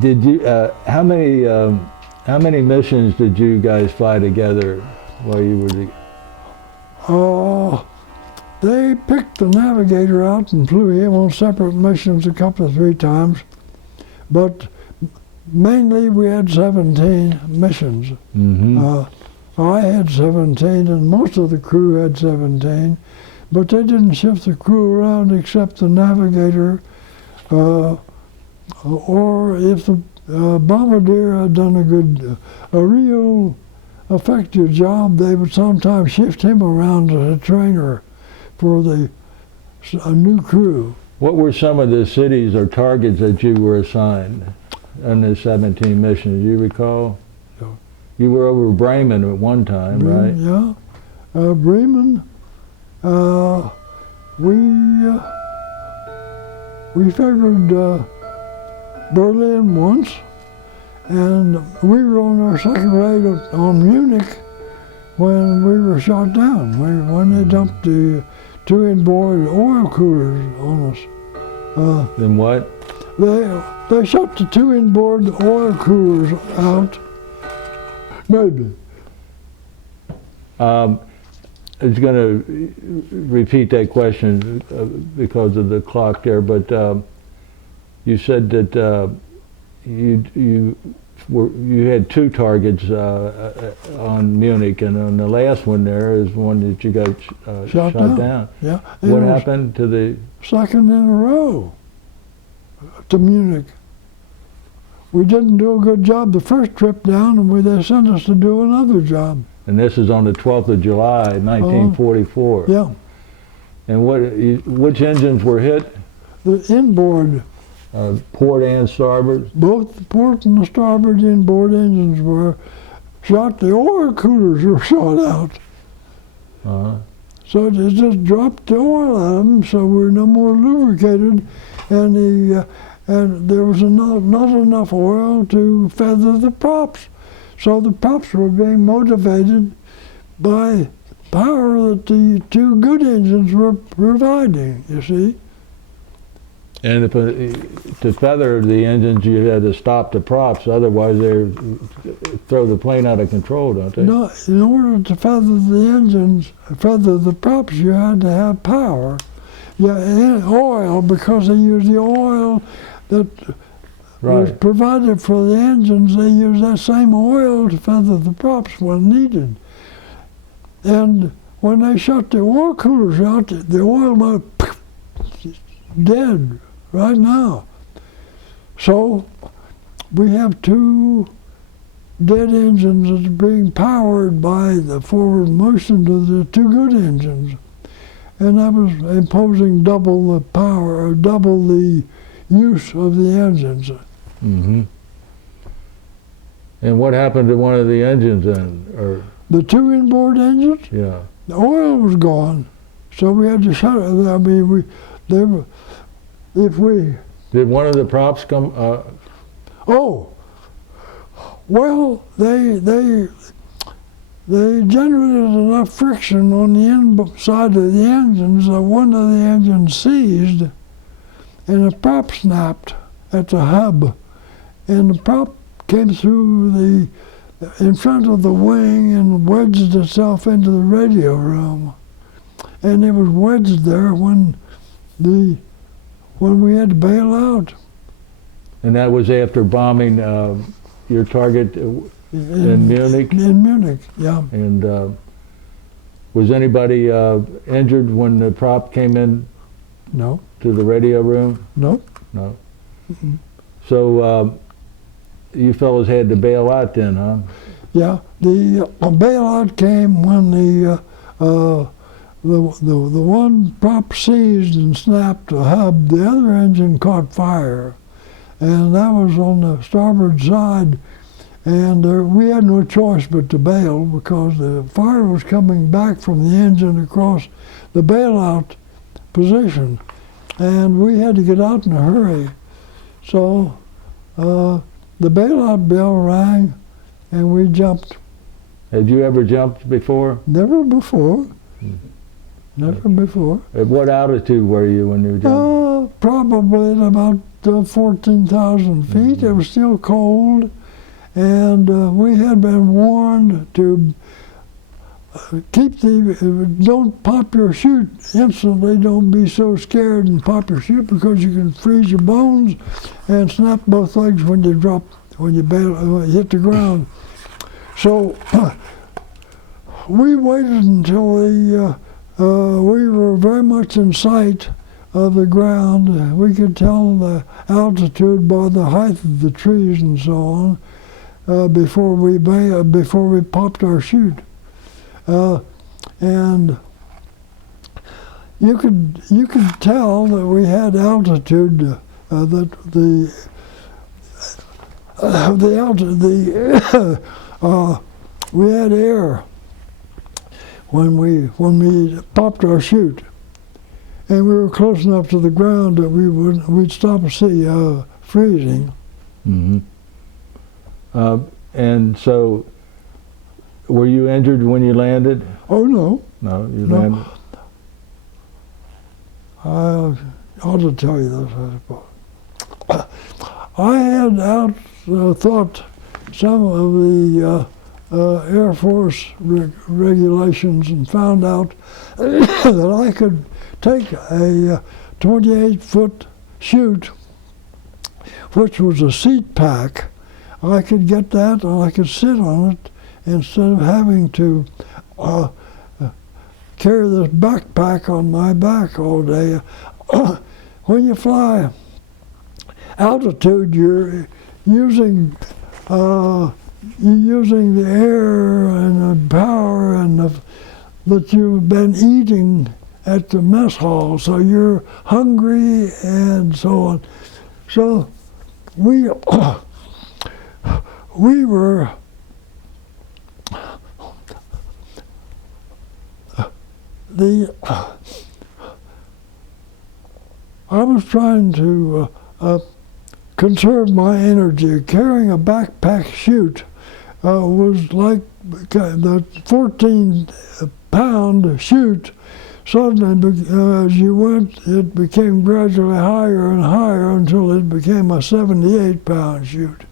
Did you? How many missions did you guys fly together while you were? They picked the navigator out and flew him on separate missions a couple of 3 times, but mainly we had 17 missions. I had 17, and most of the crew had 17, but they didn't shift the crew around except the navigator, or if the bombardier had done a real effective job, they would sometimes shift him around as a trainer for a new crew. What were some of the cities or targets that you were assigned on the 17 missions? Do you recall? No. You were over Bremen at one time, right? Yeah. Bremen, we favored Berlin once, and we were on our second raid on Munich when we were shot down, when they dumped the 2 inboard oil coolers on us. Then what? They shot the 2 inboard oil coolers out. Maybe. I was going to repeat that question because of the clock there, but you said that you had 2 targets on Munich, and on the last one there is one that you got shot down. Yeah. What happened to the second in a row to Munich? We didn't do a good job the first trip down, and they sent us to do another job. And this is on the 12th of July, 1944. Yeah. And which engines were hit? The inboard. Port and starboard? Both the port and the starboard inboard engines were shot. The oil coolers were shot out. So it just dropped the oil at them, so we're no more lubricated, and there was not enough oil to feather the props. So the props were being motivated by power that the 2 good engines were providing, you see. And to feather the engines, you had to stop the props, otherwise they throw the plane out of control, don't they? No, in order to feather the engines, feather the props, you had to have power. Yeah, and oil, because they used the oil that was provided for the engines. They used that same oil to feather the props when needed. And when they shut the oil coolers out, the oil went dead right now. So we have 2 dead engines that's being powered by the forward motion of the 2 good engines. And that was imposing double the power, or double the use of the engines. And what happened to one of the engines then? Or the 2 inboard engines? Yeah. The oil was gone, so we had to shut it. I mean, Did one of the props come? Oh, well, they generated enough friction on the inside of the engines that one of the engines seized, and the prop snapped at the hub, and the prop came through in front of the wing and wedged itself into the radio room, and it was wedged there when we had to bail out. And that was after bombing your target in Munich? In Munich, yeah. And was anybody injured when the prop came in No. to the radio room? No. No. Mm-mm. So you fellows had to bail out then, huh? Yeah, the bailout came when the one prop seized and snapped the hub. The other engine caught fire, and that was on the starboard side. And we had no choice but to bail because the fire was coming back from the engine across the bailout position, and we had to get out in a hurry. So the bailout bell rang, and we jumped. Had you ever jumped before? Never before. Never before. At what altitude were you when you jumped? Probably at about 14,000 feet. It was still cold, and we had been warned to don't pop your chute instantly. Don't be so scared and pop your chute because you can freeze your bones and snap both legs when you hit the ground. So we waited until we were very much in sight of the ground. We could tell the altitude by the height of the trees and so on before we popped our chute. And you could tell that we had altitude, we had air when we popped our chute, and we were close enough to the ground that we'd stop and see freezing. Mm-hmm. And so, were you injured when you landed? Oh no. No, you landed. I ought to tell you this, I suppose. I had thought some of the Air Force regulations and found out that I could take a 28-foot chute, which was a seat pack. I could get that and I could sit on it instead of having to carry this backpack on my back all day. When you fly altitude, you're using the air and the power that you've been eating at the mess hall, so you're hungry and so on. So we were I was trying to conserve my energy. Carrying a backpack chute was like the 14-pound chute. Suddenly, as you went, it became gradually higher and higher until it became a 78-pound chute.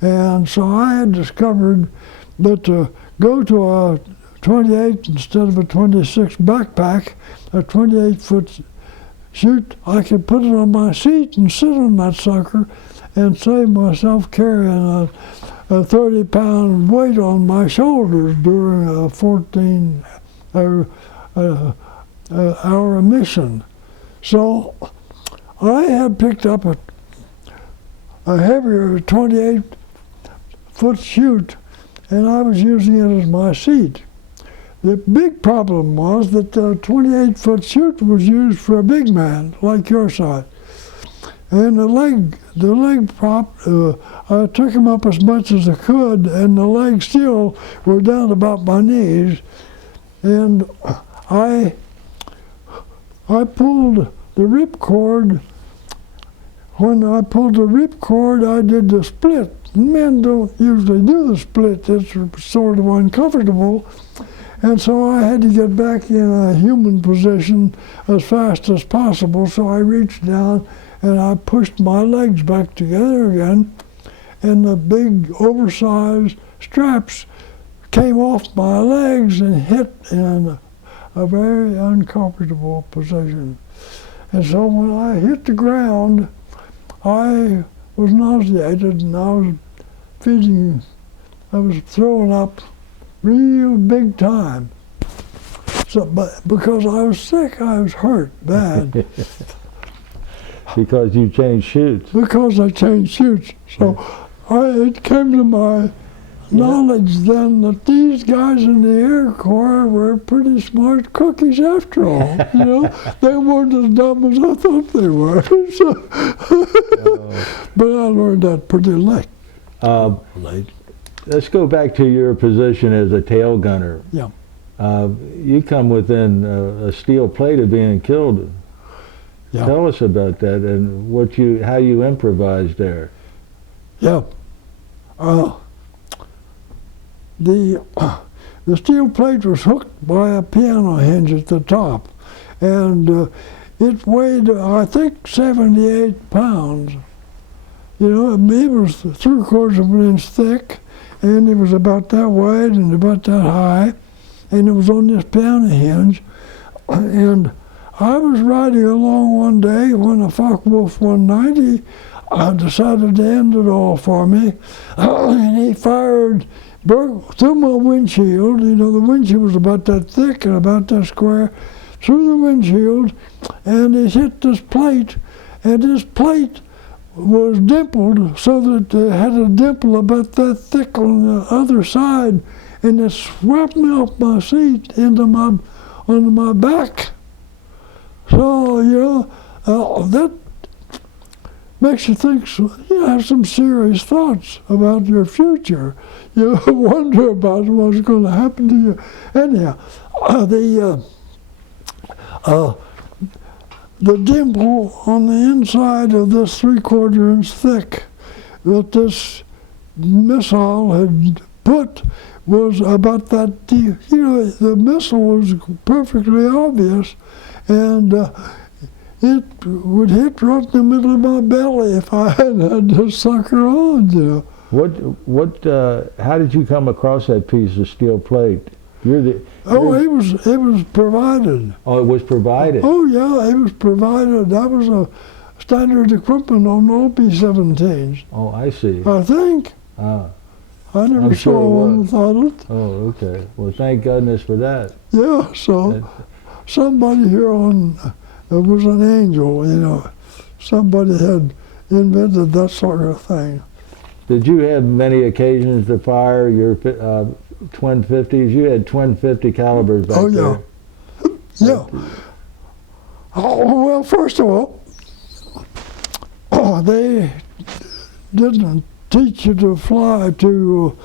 And so I had discovered that to go to a 28 instead of a 26 backpack, a 28-foot chute, I could put it on my seat and sit on that sucker and save myself carrying a 30-pound weight on my shoulders during a 14-hour mission. So I had picked up a heavier 28-foot chute, and I was using it as my seat. The big problem was that the 28-foot chute was used for a big man like your size. And the leg prop, I took him up as much as I could, and the legs still were down about my knees. And I pulled the ripcord when I pulled the ripcord, I did the split. Men don't usually do the split. It's sort of uncomfortable. And so I had to get back in a human position as fast as possible. So I reached down and I pushed my legs back together again. And the big oversized straps came off my legs and hit in a very uncomfortable position. And so when I hit the ground, I was nauseated and I was throwing up real big time. So, but because I was sick, I was hurt bad. Because you changed chutes. Because I changed chutes. So it came to my knowledge then that these guys in the Air Corps were pretty smart cookies after all. You know, they weren't as dumb as I thought they were. So, but I learned that pretty late. Let's go back to your position as a tail gunner. Yeah. You come within a steel plate of being killed. Yeah. Tell us about that and how you improvised there. Yeah. The steel plate was hooked by a piano hinge at the top, and it weighed, I think, 78 pounds. You know, it was 3/4 of an inch thick, and it was about that wide and about that high, and it was on this piano hinge. And I was riding along one day when a Focke-Wulf 190 decided to end it all for me, and he fired through my windshield. You know, the windshield was about that thick and about that square, through the windshield, and it hit this plate, and this plate was dimpled so that it had a dimple about that thick on the other side, and it swept me off my seat onto my back. So, you know, that makes you think, you have some serious thoughts about your future. You wonder about what's going to happen to you. Anyhow, the dimple on the inside of this 3/4 inch thick that this missile had put was about that deep. You know, the missile was perfectly obvious, and it would hit right in the middle of my belly if I hadn't had this sucker on, you know. How did you come across that piece of steel plate? It was provided. Oh, it was provided. Oh yeah, it was provided. That was a standard equipment on all B-17s. Oh, I see. I think. Ah. I never saw one without it. Oh, okay. Well, thank goodness for that. Yeah, so somebody here it was an angel, you know. Somebody had invented that sort of thing. Did you have many occasions to fire your twin 50s? You had twin 50 calibers back there. Yeah. Oh, well, first of all, they didn't teach you to fly, to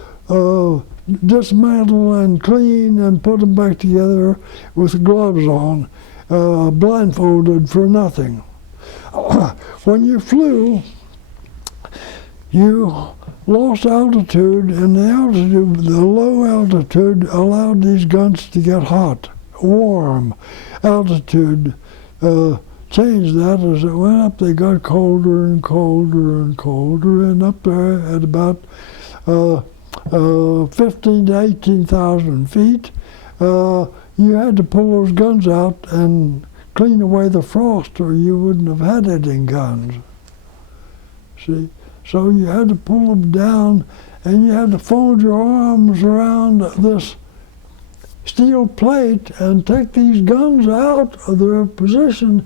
dismantle and clean and put them back together with gloves on, blindfolded for nothing. When you flew, you lost altitude, and the low altitude allowed these guns to get hot, warm. Altitude changed that as it went up. They got colder and colder and colder, and up there at about 15 to 18,000 feet, you had to pull those guns out and clean away the frost, or you wouldn't have had it in guns. See? So you had to pull them down, and you had to fold your arms around this steel plate and take these guns out of their position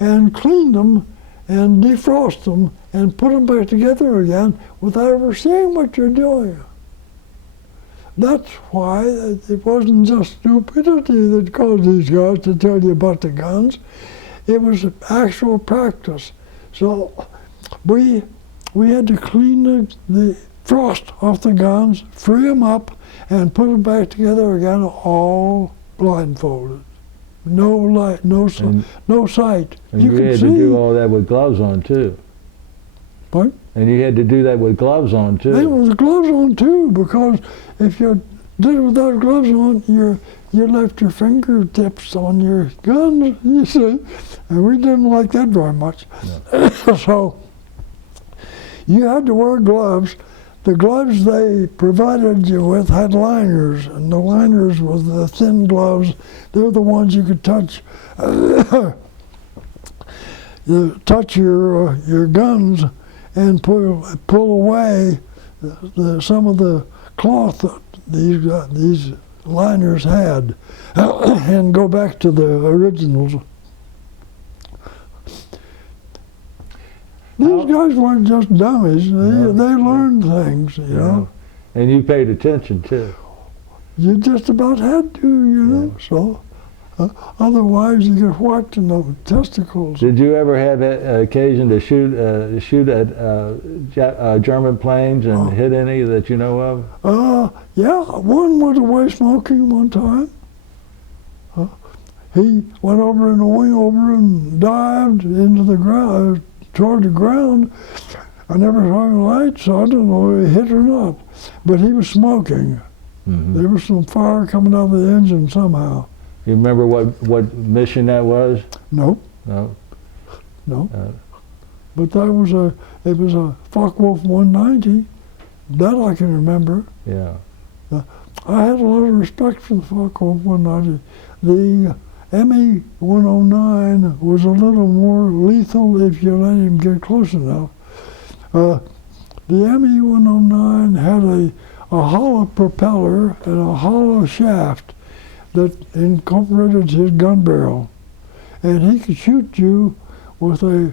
and clean them and defrost them and put them back together again without ever seeing what you're doing. That's why it wasn't just stupidity that caused these guys to tell you about the guns. It was actual practice. So we had to clean the frost off the guns, free them up, and put them back together again, all blindfolded. No light, no sight. And you had to do all that with gloves on too. What? And you had to do that with gloves on too. They with the gloves on too, because if you did it without gloves on, you left your fingertips on your guns, you see. And we didn't like that very much. No. So you had to wear gloves. The gloves they provided you with had liners, and the liners were the thin gloves. They're the ones you could touch. You touch your guns and pull away some of the cloth that these liners had, and go back to the originals. These guys weren't just dummies. They learned things, you know. And you paid attention too. You just about had to, you know. So otherwise, you get whacked in the testicles. Did you ever have occasion to shoot at German planes and hit any that you know of? Yeah, one went away smoking one time. He went over in a wing over and dived into the ground, toward the ground. I never saw him light, so I don't know if he hit or not. But he was smoking. Mm-hmm. There was some fire coming out of the engine somehow. You remember what mission that was? Nope. No. No. But it was a Focke-Wulf 190. That I can remember. Yeah. I had a lot of respect for the Focke-Wulf 190. The ME-109 was a little more lethal if you let him get close enough. The ME-109 had a hollow propeller and a hollow shaft that incorporated his gun barrel, and he could shoot you with his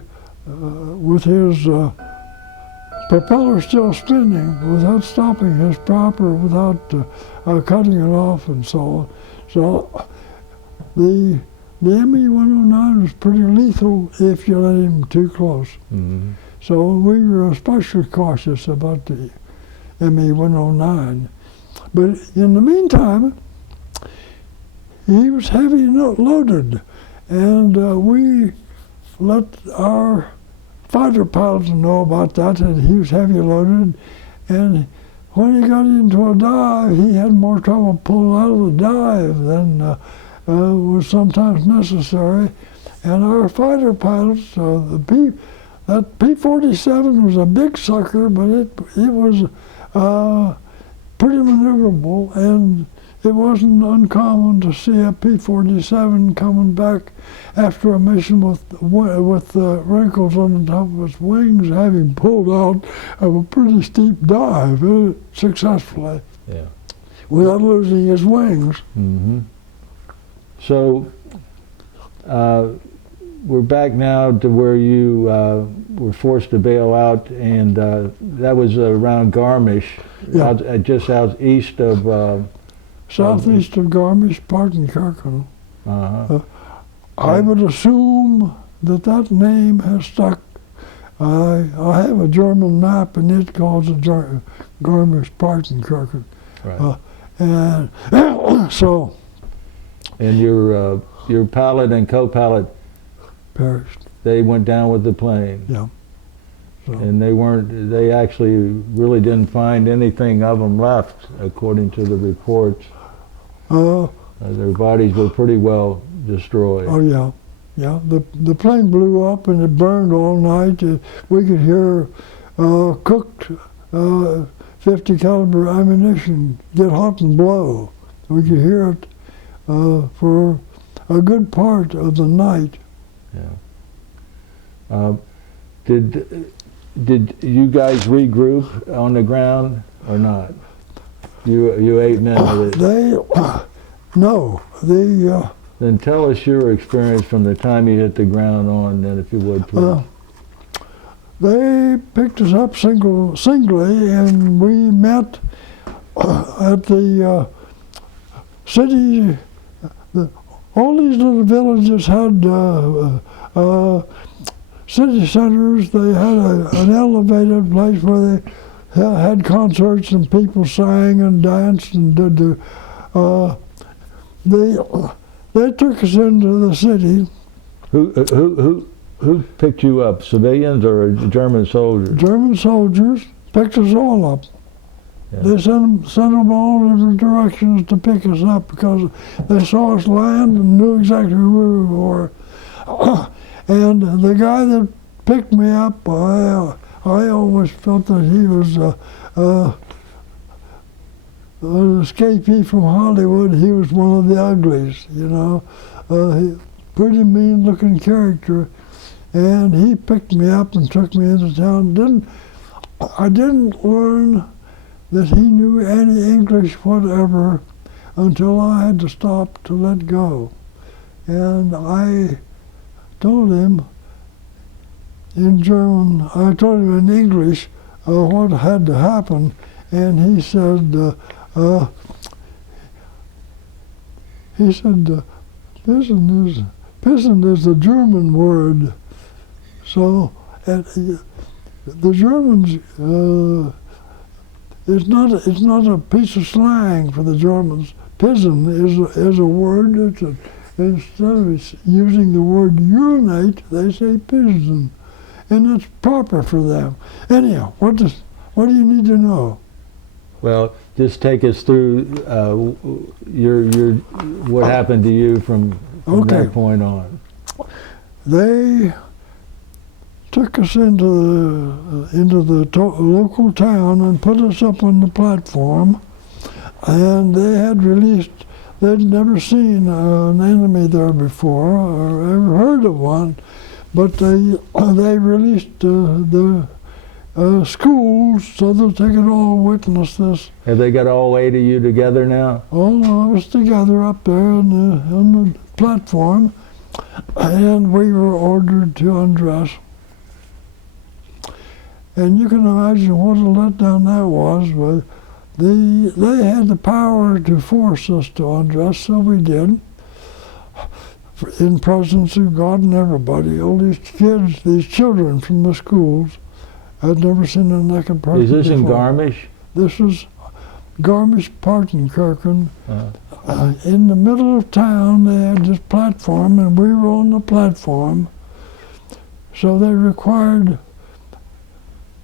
propeller still spinning without stopping his prop or without cutting it off and so on. So the ME-109 was pretty lethal if you let him too close. Mm-hmm. So we were especially cautious about the ME-109. But in the meantime, he was heavy loaded, and we let our fighter pilots know about that he was heavy loaded, and when he got into a dive, he had more trouble pulling out of the dive than was sometimes necessary. And our fighter pilots, that P-47 was a big sucker, but it was pretty maneuverable, and it wasn't uncommon to see a P-47 coming back after a mission with wrinkles on the top of its wings, having pulled out of a pretty steep dive successfully, without losing his wings. Mm-hmm. So we're back now to where you were forced to bail out, and that was around Garmisch, just out east of... southeast of Garmisch, Partenkirchen. Uh-huh. I would assume that name has stuck. I have a German map, and it calls it Garmisch Partenkirchen. Right. And so... And your pilot and co-pilot perished. They went down with the plane. Yeah. So. And they actually really didn't find anything of them left, according to the reports. Their bodies were pretty well destroyed. Oh yeah, yeah. The plane blew up and it burned all night. We could hear cooked 50 caliber ammunition get hot and blow. We could hear it for a good part of the night. Yeah. Did you guys regroup on the ground or not? You 8 men of it. No. Then tell us your experience from the time you hit the ground on, then, if you would, please. They picked us up singly, and we met at the city. All these little villages had city centers. They had an elevated place where they had concerts and people sang and danced and did they took us into the city. Who Who picked you up, civilians or German soldiers? German soldiers picked us all up. Yeah. They sent them all different directions to pick us up because they saw us land and knew exactly where we were. And the guy that picked me up, I always felt that he was an escapee from Hollywood. He was one of the uglies, you know. Pretty mean-looking character. And he picked me up and took me into town. I didn't learn that he knew any English whatever until I had to stop to let go. And I told him in German, I told him in English what had to happen, and he said, "Pissen is a German word." So the Germans, it's not a piece of slang for the Germans. Pissen is a word that instead of using the word urinate, they say pissen, and that's proper for them. Anyhow, what do you need to know? Well, just take us through your what happened to you from that point on. They took us into the local town and put us up on the platform, and they'd never seen an enemy there before or ever heard of one, but they released the schools so that they could all witness this. Have they got all 8 of you together now? All of us together up there on the platform, and we were ordered to undress. And you can imagine what a letdown that was. But they had the power to force us to undress, so we did. In presence of God and everybody. All these kids, these children from the schools, I'd never seen a naked person Is this before. in Garmisch? This is Garmisch-Partenkirchen. In the middle of town, they had this platform, and we were on the platform. So they required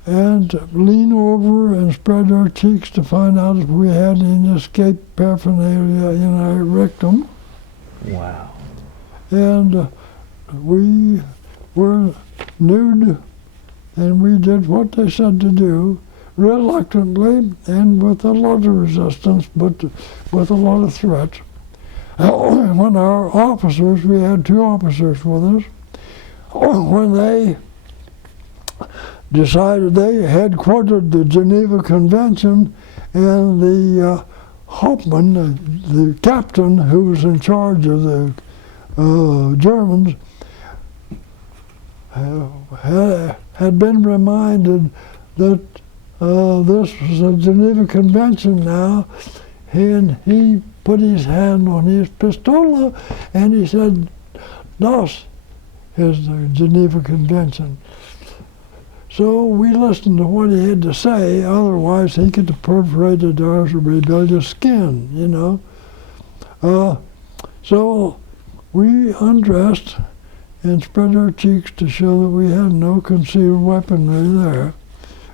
and lean over and spread our cheeks to find out if we had any escape paraphernalia in our rectum. Wow. And we were nude, and we did what they said to do, reluctantly and with a lot of resistance, but with a lot of threats. When our officers, we had 2 officers with us, when they decided, they had quoted the Geneva Convention, and the Hauptmann, the captain who was in charge of the Germans, had been reminded that this was a Geneva Convention now, and he put his hand on his pistola and he said, "Das is the Geneva Convention." So we listened to what he had to say, otherwise he could have perforated our rebellious skin, you know. So we undressed and spread our cheeks to show that we had no concealed weaponry there,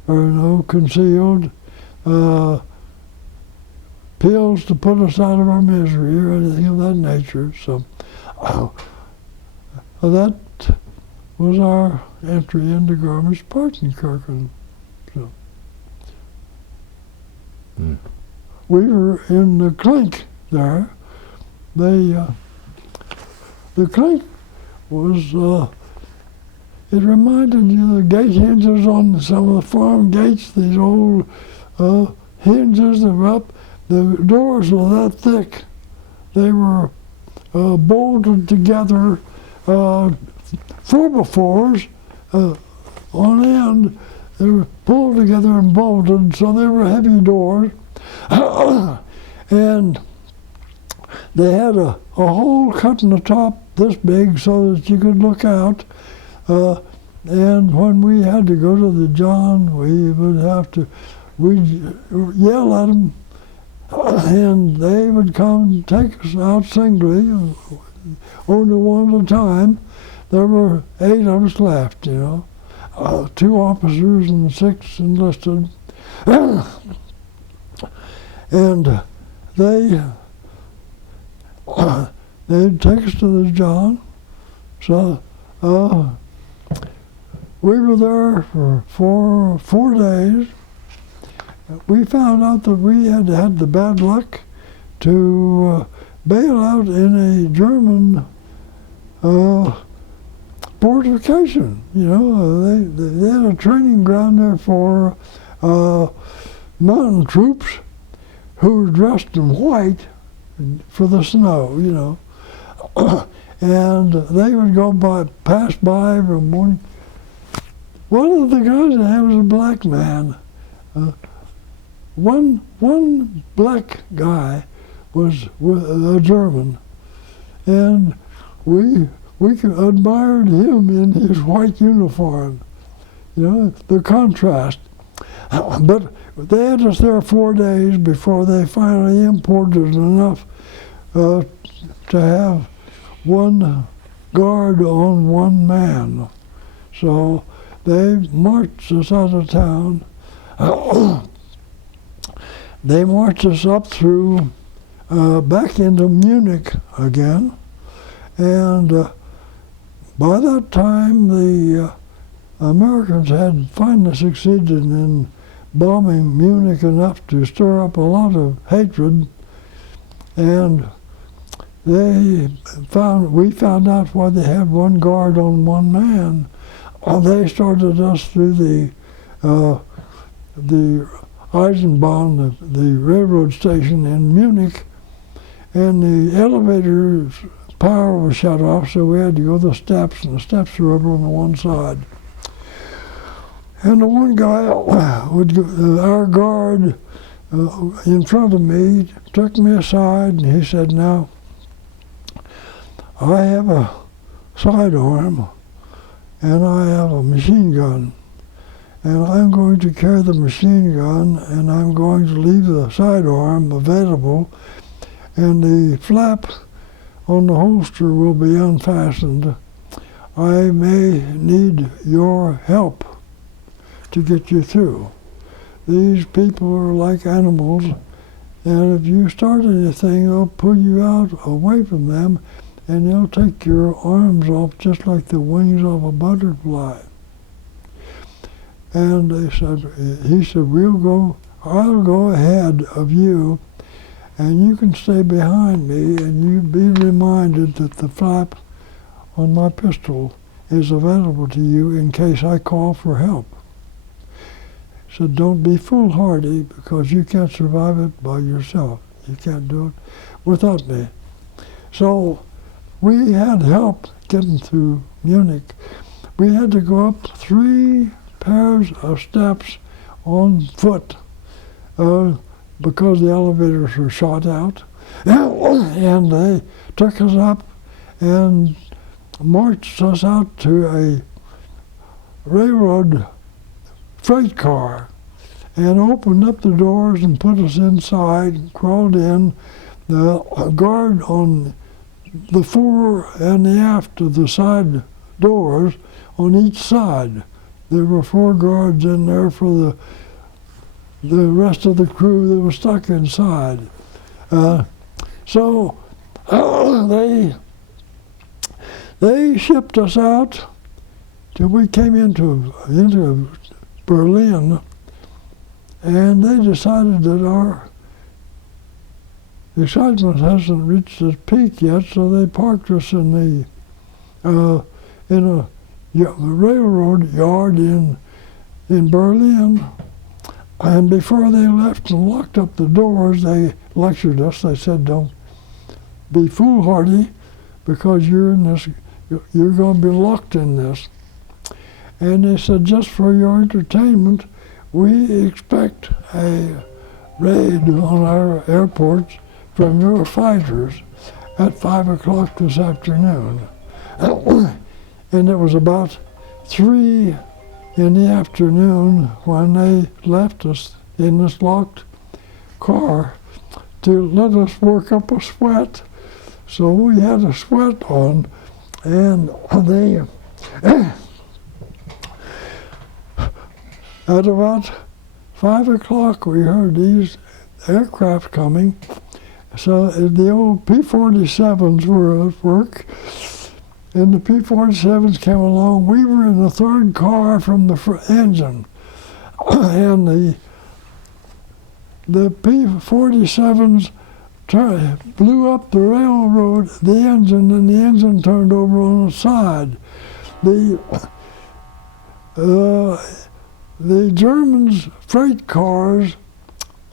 or no concealed pills to put us out of our misery or anything of that nature. So that was our entry into Garmisch-Partenkirchen. So we were in the clink there. The clink was, it reminded you of the gate hinges on some of the farm gates, these old hinges that were up. The doors were that thick. They were bolted together, 4x4s on end. They were pulled together and bolted, so they were heavy doors. And they had a hole cut in the top this big so that you could look out. And when we had to go to the John, we'd yell at them, and they would come take us out singly, only one at a time. there were 8 of us left, 2 officers and 6 enlisted. And they'd take us to the John. So we were there for 4 days. We found out that we had had the bad luck to bail out in a German fortification. They had a training ground there for mountain troops who were dressed in white for the snow, and they would pass by every morning. One of the guys there was a black man. One black guy was a German, and we admired him in his white uniform. The contrast. But they had us there 4 days before they finally imported enough to have 1 guard on 1 man. So they marched us out of town. They marched us up through, back into Munich again. And by that time, the Americans had finally succeeded in bombing Munich enough to stir up a lot of hatred. And we found out why they had 1 guard on 1 man. They started us through the Eisenbahn, the railroad station in Munich, and the elevator's power was shut off, so we had to go to the steps, and the steps were over on the one side. And the one guy, our guard in front of me, took me aside, and he said, "Now, I have a sidearm, and I have a machine gun. And I'm going to carry the machine gun, and I'm going to leave the sidearm available, and the flap on the holster will be unfastened. I may need your help to get you through. These people are like animals, and if you start anything, they'll pull you out away from them, and they'll take your arms off just like the wings of a butterfly." And he said, I'll go ahead of you, and you can stay behind me, and you be reminded that the flap on my pistol is available to you in case I call for help. He said, "Don't be foolhardy, because you can't survive it by yourself. You can't do it without me." So we had help getting through Munich. We had to go up 3 pairs of steps on foot because the elevators were shot out. And they took us up and marched us out to a railroad freight car and opened up the doors and put us inside, crawled in. The guard on the fore and the aft of the side doors on each side. There were 4 guards in there for the rest of the crew that was stuck inside. So they shipped us out till we came into Berlin, and they decided that our excitement hasn't reached its peak yet, so they parked us in a railroad yard in Berlin. And before they left and locked up the doors, they lectured us. They said, "Don't be foolhardy, because you're going to be locked in this." And they said, "Just for your entertainment, we expect a raid on our airports from your fighters at 5 o'clock this afternoon." And it was about 3 in the afternoon when they left us in this locked car to let us work up a sweat. So we had a sweat on And they, at about 5 o'clock, we heard these aircraft coming. So the old P-47s were at work, and the P-47s came along. We were in the third car from the engine, and the P-47s blew up the railroad, the engine, and the engine turned over on its side. The Germans' freight cars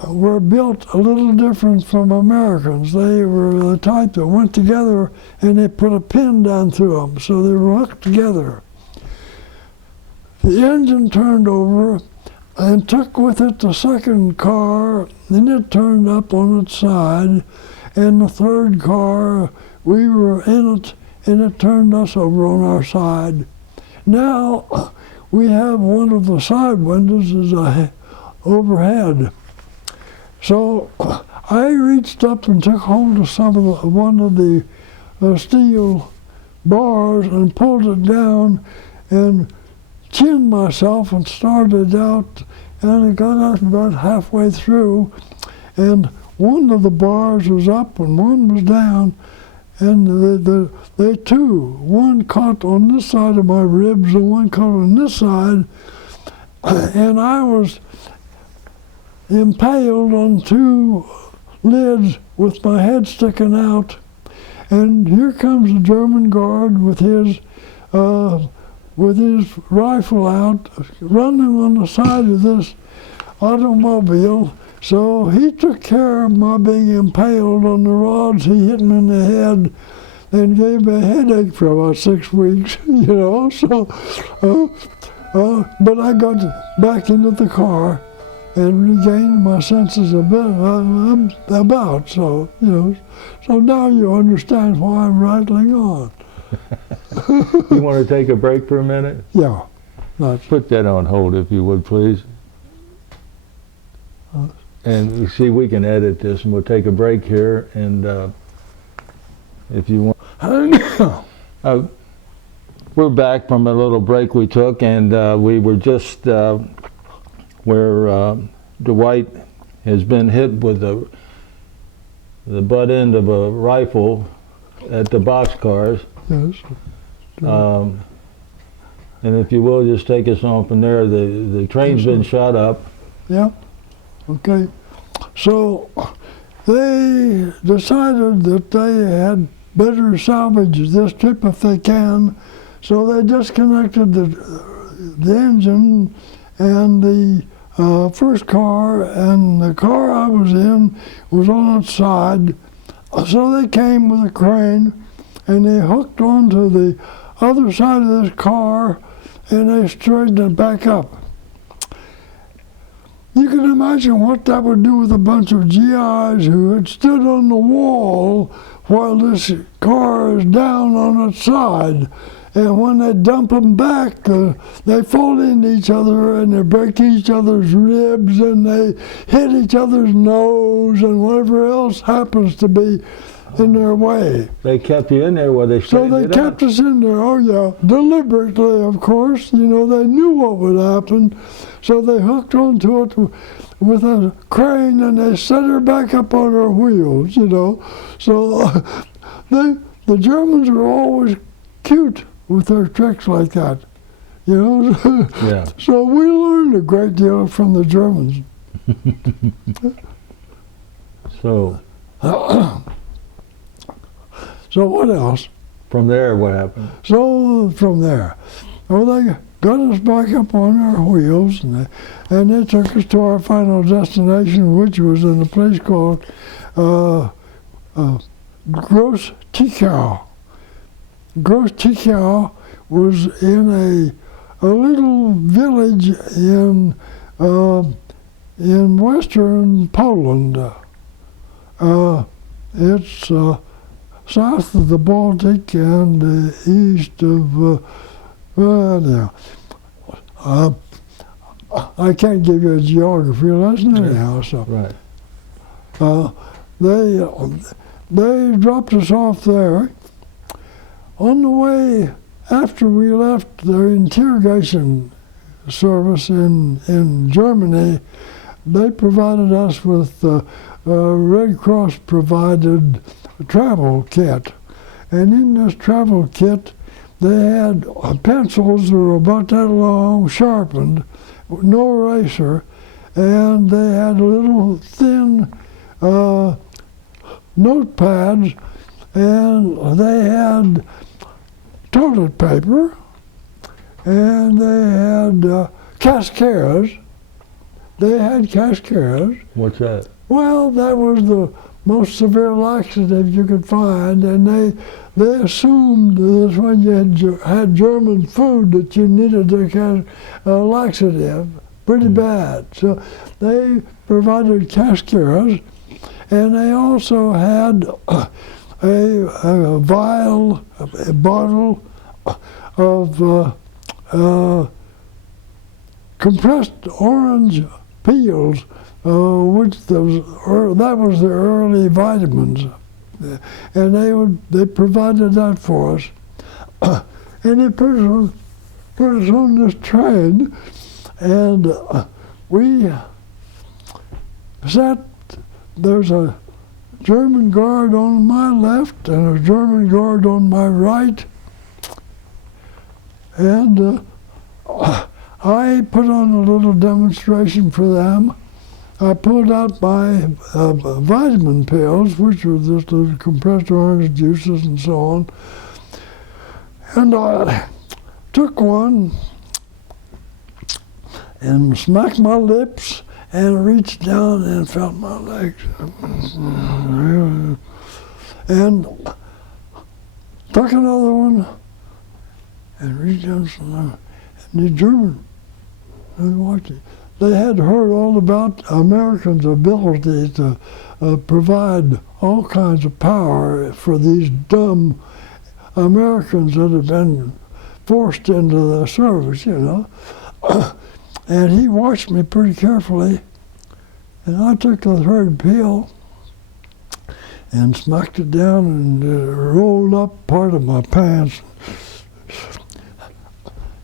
were built a little different from Americans. They were the type that went together and they put a pin down through them, so they were hooked together. The engine turned over and took with it the second car, and it turned up on its side, and the third car, we were in it, and it turned us over on our side. Now, we have one of the side windows is overhead. So I reached up and took hold of one of the steel bars and pulled it down and chinned myself and started out, and I got out about halfway through, and one of the bars was up and one was down, and they two, one caught on this side of my ribs and one caught on this side, and I was impaled on two lids with my head sticking out. And here comes the German guard with his rifle out, running on the side of this automobile. So he took care of my being impaled on the rods. He hit me in the head and gave me a headache for about 6 weeks, you know. So, but I got back into the car and regained my senses a bit about, so, you know. So now you understand why I'm rattling on. You want to take a break for a minute? Yeah. Put that on hold if you would, please. And you see, we can edit this, and we'll take a break here, and if you want. We're back from a little break we took, and we were just where Dwight has been hit with the butt end of a rifle at the boxcars. Yes. And if you will, just take us on from there. The train's been shot up. Yeah. Okay. So they decided that they had better salvage this trip if they can. So they disconnected the engine and the first car, and the car I was in was on its side. So they came with a crane and they hooked onto the other side of this car and they straightened it back up. You can imagine what that would do with a bunch of GIs who had stood on the wall while this car is down on its side. And when they dump them back, they fall into each other and they break each other's ribs and they hit each other's nose and whatever else happens to be in their way. They kept you in there while they straightened it out. So they kept us in there, oh yeah, deliberately, of course. You know, they knew what would happen. So they hooked onto it with a crane and they set her back up on her wheels, you know. So the Germans were always cute with their tricks like that, you know. Yeah. So we learned a great deal from the Germans. So what else? From there, what happened? So from there, well, they got us back up on our wheels, and they took us to our final destination, which was in a place called Gross Tichau. Gross Tichau was in a little village in western Poland. It's south of the Baltic and east of. I can't give you a geography lesson anyhow. So right. they dropped us off there. on the way, after we left the interrogation service in Germany, they provided us with Red Cross provided travel kit. And in this travel kit, they had pencils that were about that long, sharpened, no eraser, and they had little thin notepads, and they had toilet paper, and they had cascares. They had cascares. What's that? Well, that was the most severe laxative you could find, and they assumed that when you had German food that you needed a laxative pretty bad. So they provided cascares, and they also had a vial, a bottle of compressed orange peels, which that was the early vitamins, and they provided that for us, and they put us on this train, and we sat. There's a German guard on my left and a German guard on my right, and I put on a little demonstration for them. I pulled out my vitamin pills, which were just the compressed orange juices and so on, and I took one and smacked my lips and reached down and felt my legs. And took another one and reached down some more. And the German, they had heard all about Americans' ability to provide all kinds of power for these dumb Americans that had been forced into the service, you know. And he watched me pretty carefully, and I took the third pill and smacked it down and rolled up part of my pants.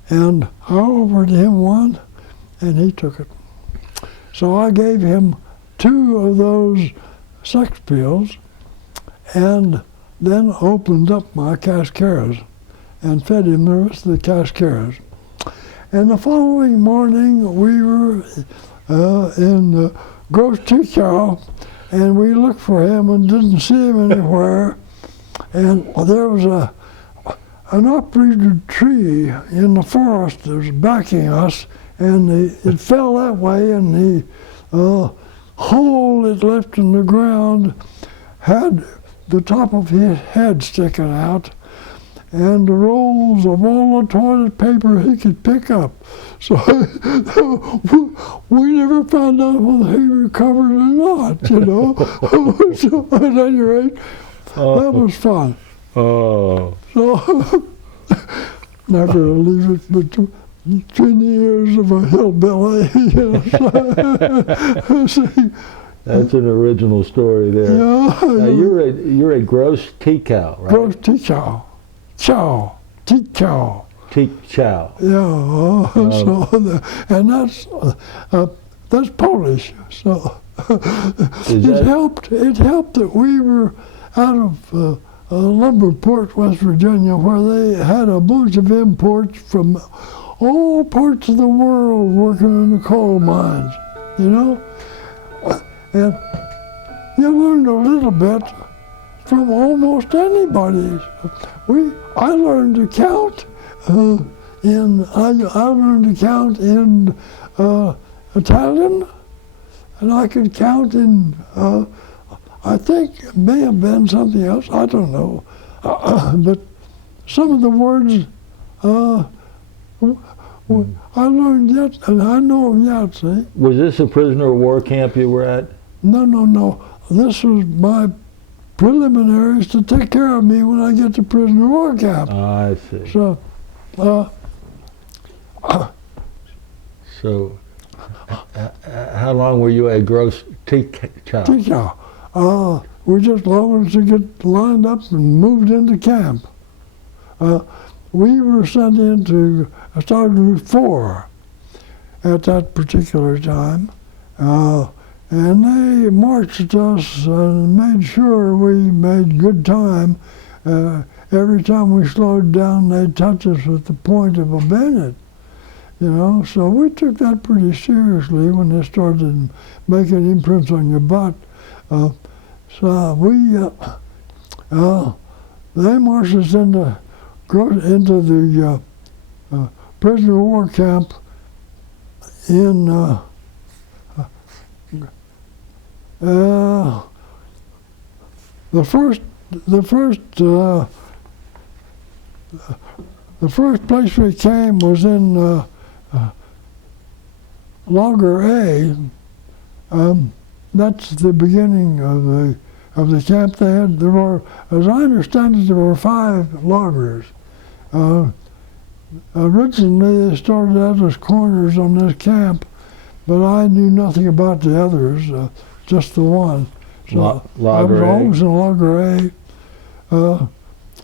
And I offered him one, and he took it. So I gave him 2 of those sex pills, and then opened up my cascares and fed him the rest of the cascares. And the following morning, we were in Gross Tikau, and we looked for him and didn't see him anywhere. And there was an uprooted tree in the forest that was backing us, and it fell that way, and the hole it left in the ground had the top of his head sticking out, and the rolls of all the toilet paper he could pick up. So we never found out whether he recovered or not, you know. So at any rate, that was fun. Oh. So never leave it but 20 years of a hillbilly. You know. That's an original story there. Yeah. Now you're a Gross Tikau, right? Gross Tikau. Chow. Tikau. Tikau. Yeah. And that's Polish. So it helped that we were out of Lumberport, West Virginia, where they had a bunch of imports from all parts of the world working in the coal mines, you know? And you learned a little bit from almost anybody. I learned to count I learned to count in Italian, and I could count in I think it may have been something else, I don't know. But some of the words I learned yet, and I know them yet, see. Was this a prisoner of war camp you were at? No. This was my preliminaries to take care of me when I get to prisoner of war camp. I see. So, so how long were you at Gross Tikau? Tikau. We just long as to get lined up and moved into camp. We were sent into Squadron Group 4 at that particular time. And they marched us and made sure we made good time. Every time we slowed down, they'd touch us with the point of a bayonet. You know, so we took that pretty seriously when they started making imprints on your butt. They marched us into the prisoner of war camp in the first place we came was in Lager A. That's the beginning of the camp. There were, as I understand it, there were 5 lagers. Originally, they started out as corners on this camp, but I knew nothing about the others, just the one. So I was always in Lager A.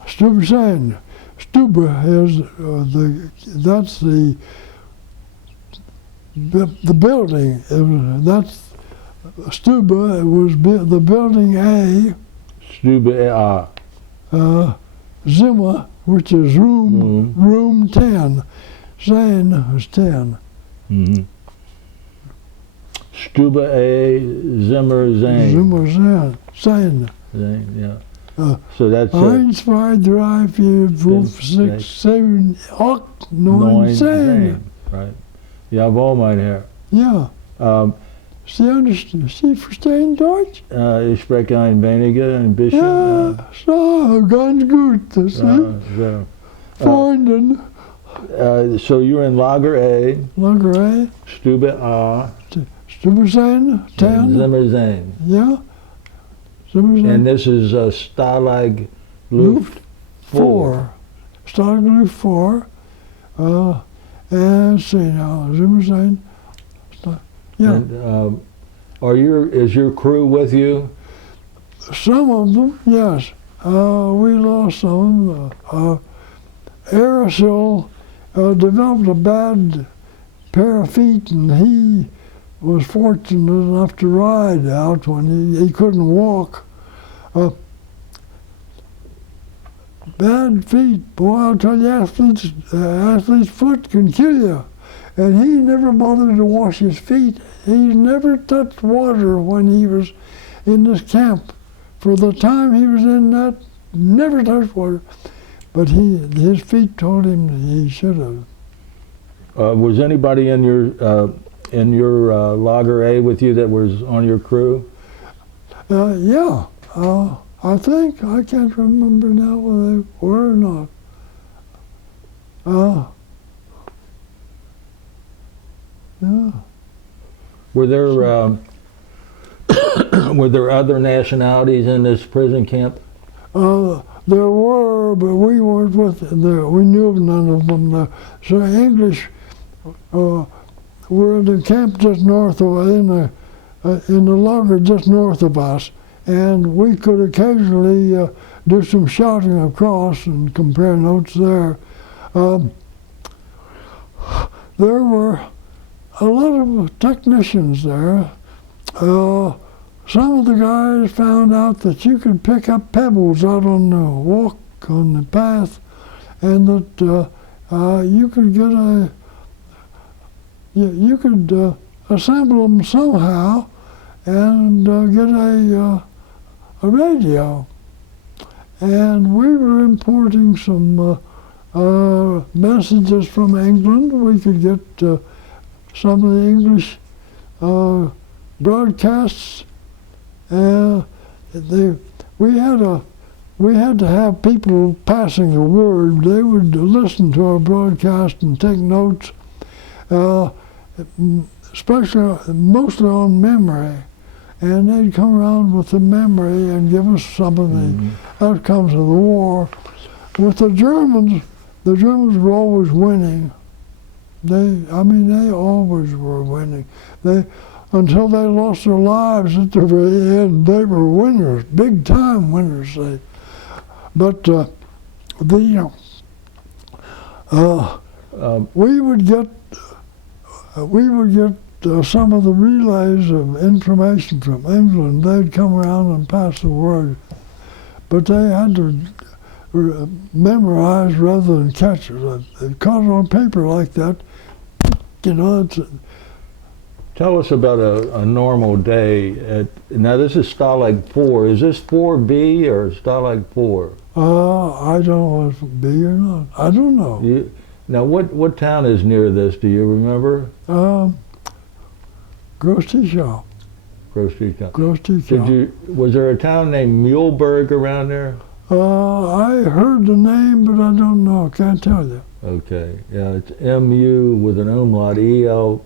Stuba saying, Stuba is that's the building. That's Stuba. It was the building A. Stuba A. Zimmer, which is room 10. Sein is 10. Mm-hmm. Stuba A, Zimmer, Zane. Zimmer, Sein. Zane, yeah. So that's 1, 2, 3, 4, 5, 6, 7, 8, 9, 10. Right. Jawohl, mein Herr. Ja. Sie verstehen Deutsch? Ich spreche ein bisschen. Ja, so, ganz gut. So. Freunden. So you're in Lager A. Lager A. Stube A. Stube Sein, 10. Zimmer Zane. Yeah. Zimmer Zane. And this is Stalag Luft 4. Stalag Luft 4. And see now, Zimmer Zane. Yeah. And, is your crew with you? Some of them, yes. We lost some. Aerosol developed a bad pair of feet, and he was fortunate enough to ride out when he couldn't walk. Bad feet, boy, I'll tell you, athlete's foot can kill you. And he never bothered to wash his feet. He never touched water when he was in this camp. For the time he was in that, never touched water. But his feet told him he should have. Was anybody in your Lager A with you that was on your crew? Yeah. I think, I can't remember now whether they were or not. Yeah. Were there other nationalities in this prison camp? There were, but we weren't with them. We knew of none of them. So English were in the camp just north of, in the lager just north of us, and we could occasionally do some shouting across and compare notes there. There were a lot of technicians there. Some of the guys found out that you could pick up pebbles out on the walk, on the path, and that you could get you could assemble them somehow and get a radio. And we were importing some messages from England. We could get some of the English broadcasts. We had to have people passing the word. They would listen to our broadcast and take notes, mostly on memory. And they'd come around with the memory and give us some of the outcomes of the war. With the Germans were always winning. They always were winning. Until they lost their lives at the very end, they were winners, big time winners. But We would get some of the relays of information from England. They'd come around and pass the word, but they had to memorize rather than catch it. They caught it on paper like that. You know, Tell us about a normal day now this is Stalag 4. Is this 4B or Stalag 4? I don't know if it be or not. I don't know. Now what town is near this? Do you remember? Grocery shop. Grocery town. Grocery shop. Was there a town named Muhlenberg around there? I heard the name, but I don't know. Can't tell you. Okay. Yeah, it's M-U with an umlaut, E-L-B-U-R-G,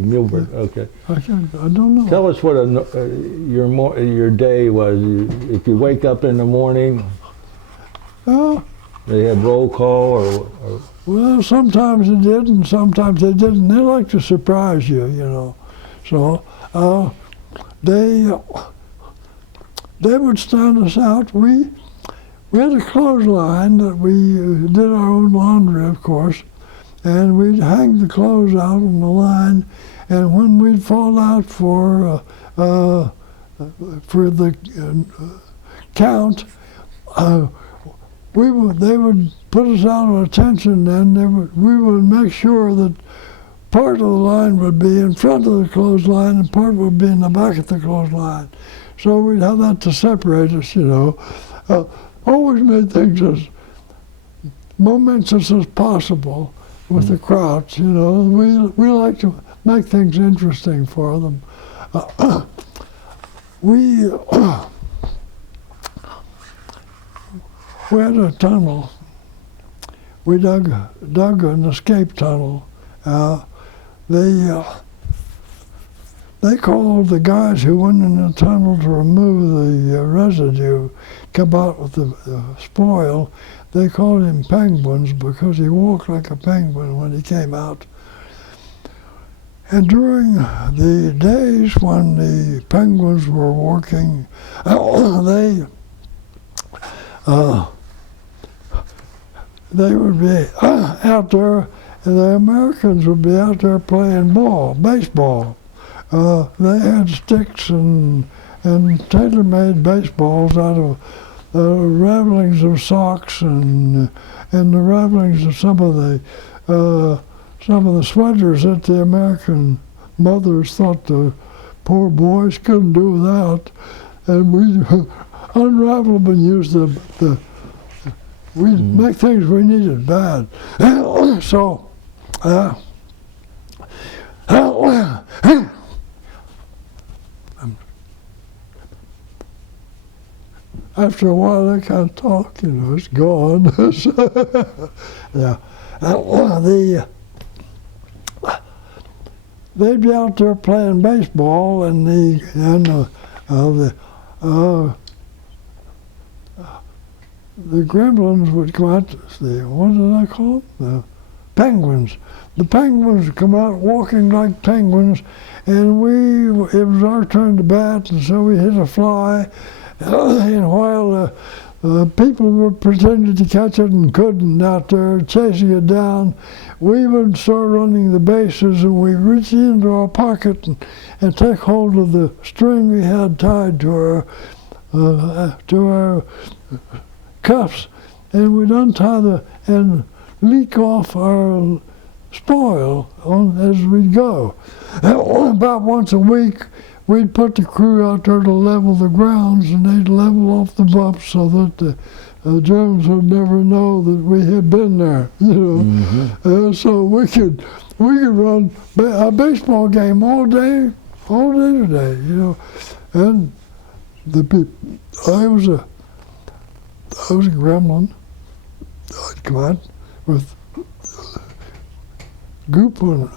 Muhlenberg. Okay. I don't know. Tell us what your day was. If you wake up in the morning, they had roll call or well, sometimes they did and sometimes they didn't. They like to surprise you, you know. So they would stand us out. We had a clothesline that we did our own laundry, of course, and we'd hang the clothes out on the line. And when we'd fall out for the count, they would put us out of attention. Then we would make sure that part of the line would be in front of the clothesline and part would be in the back of the clothesline. So we'd have that to separate us, you know. Always made things as momentous as possible with the crowds, you know. We like to make things interesting for them. We had a tunnel. We dug an escape tunnel. They called the guys who went in the tunnel to remove the residue, come out with the spoil. They called him penguins because he walked like a penguin when he came out. And during the days when the penguins were working, they would be out there, and the Americans would be out there playing baseball. They had sticks and tailor-made baseballs out of ravelings of socks and the ravelings of some of the sweaters that the American mothers thought the poor boys couldn't do without, and we unravel them and use we'd make things we needed bad. So. After a while, they can't talk, you know, it's gone. Yeah. They'd be out there playing baseball, and the gremlins would come out, what did I call them? The penguins. The penguins would come out walking like penguins, and it was our turn to bat, and so we hit a fly. And while people were pretending to catch it and couldn't out there chasing it down, we would start running the bases, and we'd reach into our pocket and take hold of the string we had tied to our cuffs, and we'd untie and leak off our spoil as we'd go. About once a week, we'd put the crew out there to level the grounds, and they'd level off the bumps so that the Germans would never know that we had been there, you know. Mm-hmm. So we could run a baseball game all day today, you know. And I was a gremlin. I'd come out with goop on it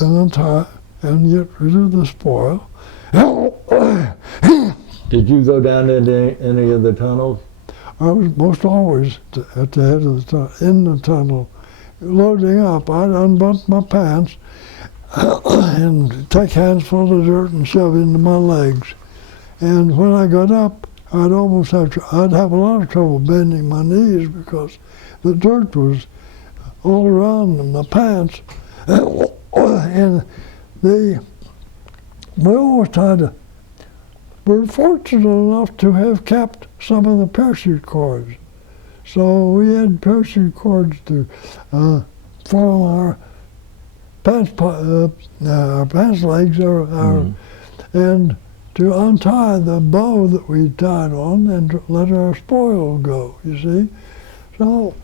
and untie and get rid of the spoil. Did you go down into any of the tunnels? I was most always at the head of the tunnel, in the tunnel, loading up. I'd unbutton my pants and take handfuls of dirt and shove it into my legs. And when I got up, I'd have a lot of trouble bending my knees because the dirt was all around in my pants. And we always tried to, we're fortunate enough to have kept some of the parachute cords. So we had parachute cords to form our pants legs, and to untie the bow that we tied on and let our spoil go, you see. So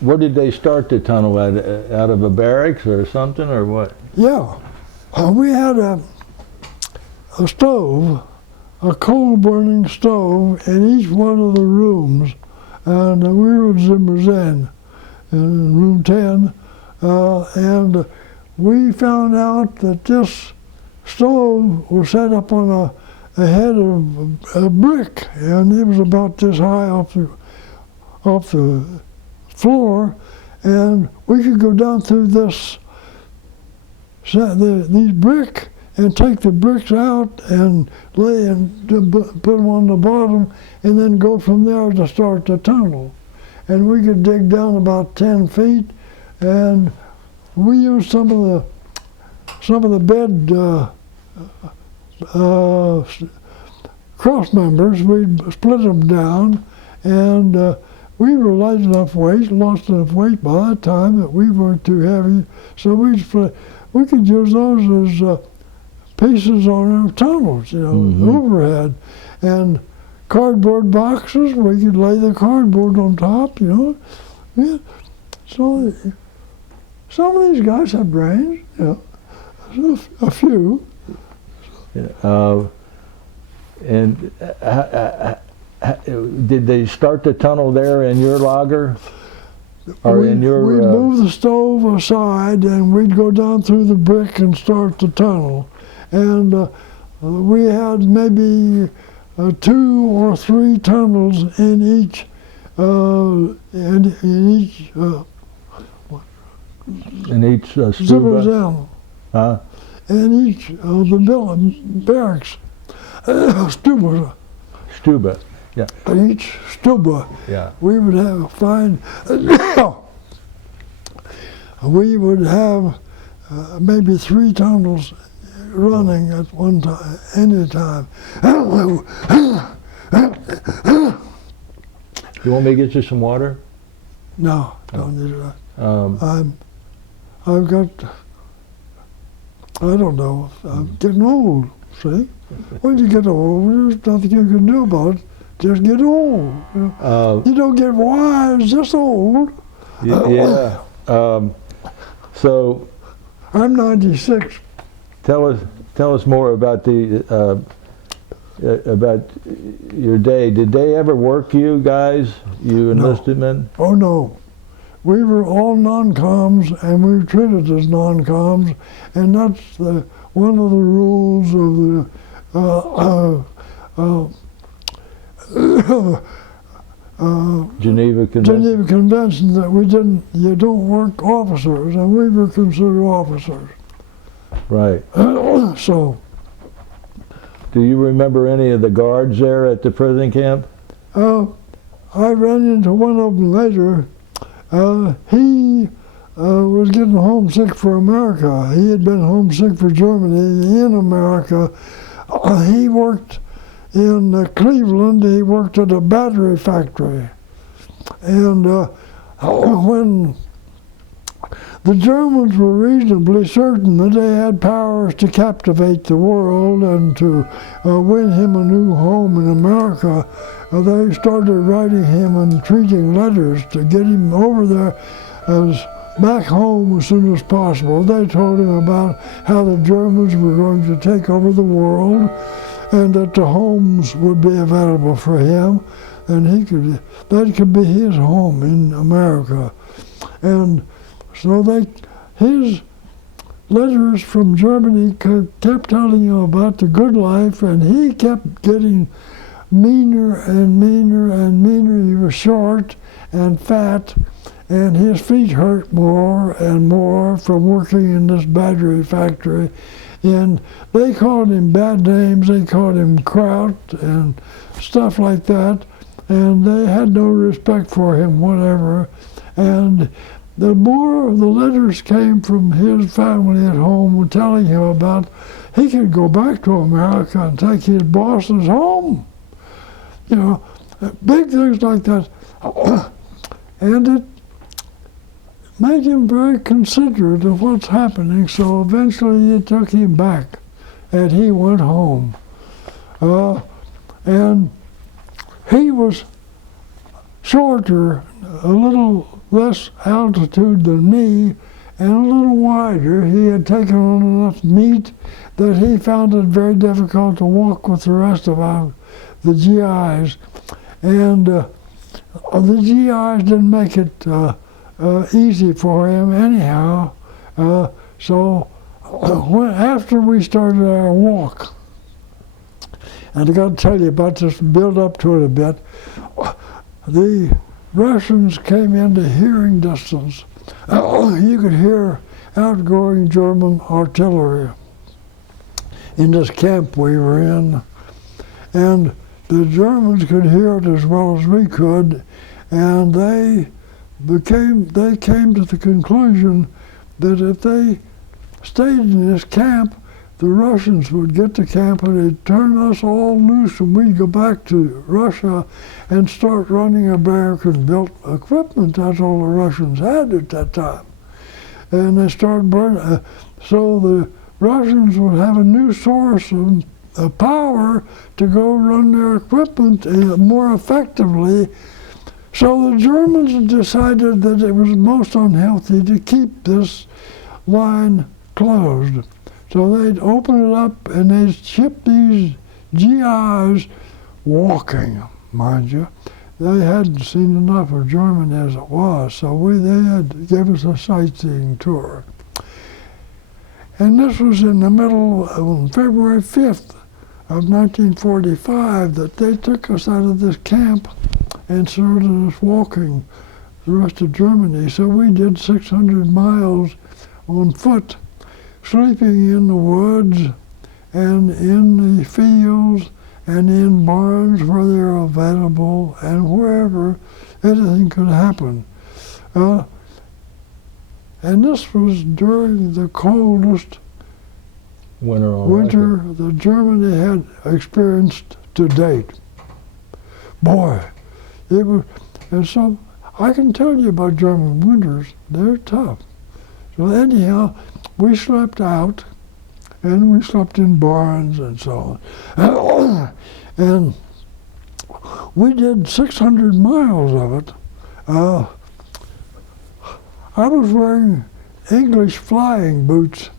where did they start the tunnel at? Out of a barracks or something, or what? yeah, we had a stove, a coal-burning stove in each one of the rooms, and we were in room 10, and we found out that this stove was set up on a head of a brick, and it was about this high off the floor, and we could go down through these brick and take the bricks out and lay and put them on the bottom, and then go from there to start the tunnel. And we could dig down about 10 feet, and we used some of the bed cross members. We'd split them down, and we were light enough weight, lost enough weight by the time that we weren't too heavy, so we could use those as pieces on our tunnels, you know, overhead. And cardboard boxes, we could lay the cardboard on top, you know. Yeah. So some of these guys have brains, you know, a few. And did they start the tunnel there in your logger? Or we'd your, move the stove aside, and we'd go down through the brick and start the tunnel. And we had maybe 2 or 3 tunnels in each stuba? Huh? In each of the barracks. Stuba, yeah. Each stuba, Yeah. we would have maybe 3 tunnels running at one time, any time. You want me to get you some water? No, don't need that. I've got, I don't know, I'm getting old, see? When you get old, there's nothing you can do about it. Just get old. You don't get wise, just old. Yeah. So I'm 96. tell us more about about your day. Did they ever work you guys, you enlisted men? Oh no. We were all non-coms, and we were treated as non-coms, and that's one of the rules of the Geneva Convention. Geneva Convention, that you don't work officers, and we were considered officers. Right. So. Do you remember any of the guards there at the prison camp? I ran into one of them later. He was getting homesick for America. He had been homesick for Germany in America. He worked in Cleveland. He worked at a battery factory. And when the Germans were reasonably certain that they had powers to captivate the world and to win him a new home in America, they started writing him and treating letters to get him over there as back home as soon as possible. They told him about how the Germans were going to take over the world, and that the homes would be available for him, and that could be his home in America. And so his letters from Germany kept telling him about the good life, and he kept getting meaner and meaner and meaner. He was short and fat, and his feet hurt more and more from working in this battery factory. And they called him bad names. They called him Kraut and stuff like that. and they had no respect for him, whatever. And the more of the letters came from his family at home telling him about he could go back to America and take his bosses home. You know, big things like that. And it made him very considerate of what's happening, so eventually it took him back, and he went home. And he was shorter, a little less altitude than me, and a little wider. He had taken on enough meat that he found it very difficult to walk with the rest of the GIs. And the GIs didn't make it easy for him anyhow. So after we started our walk, and I got to tell you about this, build up to it a bit, the Russians came into hearing distance. You could hear outgoing German artillery in this camp we were in. And the Germans could hear it as well as we could, and they came to the conclusion that if they stayed in this camp, the Russians would get to camp and they'd turn us all loose, and we'd go back to Russia and start running American-built equipment. That's all the Russians had at that time. And they started burning. So the Russians would have a new source of power to go run their equipment more effectively. So the Germans decided that it was most unhealthy to keep this line closed. So they'd open it up and they'd ship these GIs walking, mind you. They hadn't seen enough of Germany as it was, so they had to give us a sightseeing tour. And this was in the middle of February 5th of 1945 that they took us out of this camp and started us walking the rest of Germany. So we did 600 miles on foot, sleeping in the woods and in the fields and in barns where they're available and wherever anything could happen. And this was during the coldest winter that Germany had experienced to date. Boy, it was, and so I can tell you about German winters, they're tough. So anyhow, we slept out, and we slept in barns and so on. And we did 600 miles of it. I was wearing English flying boots.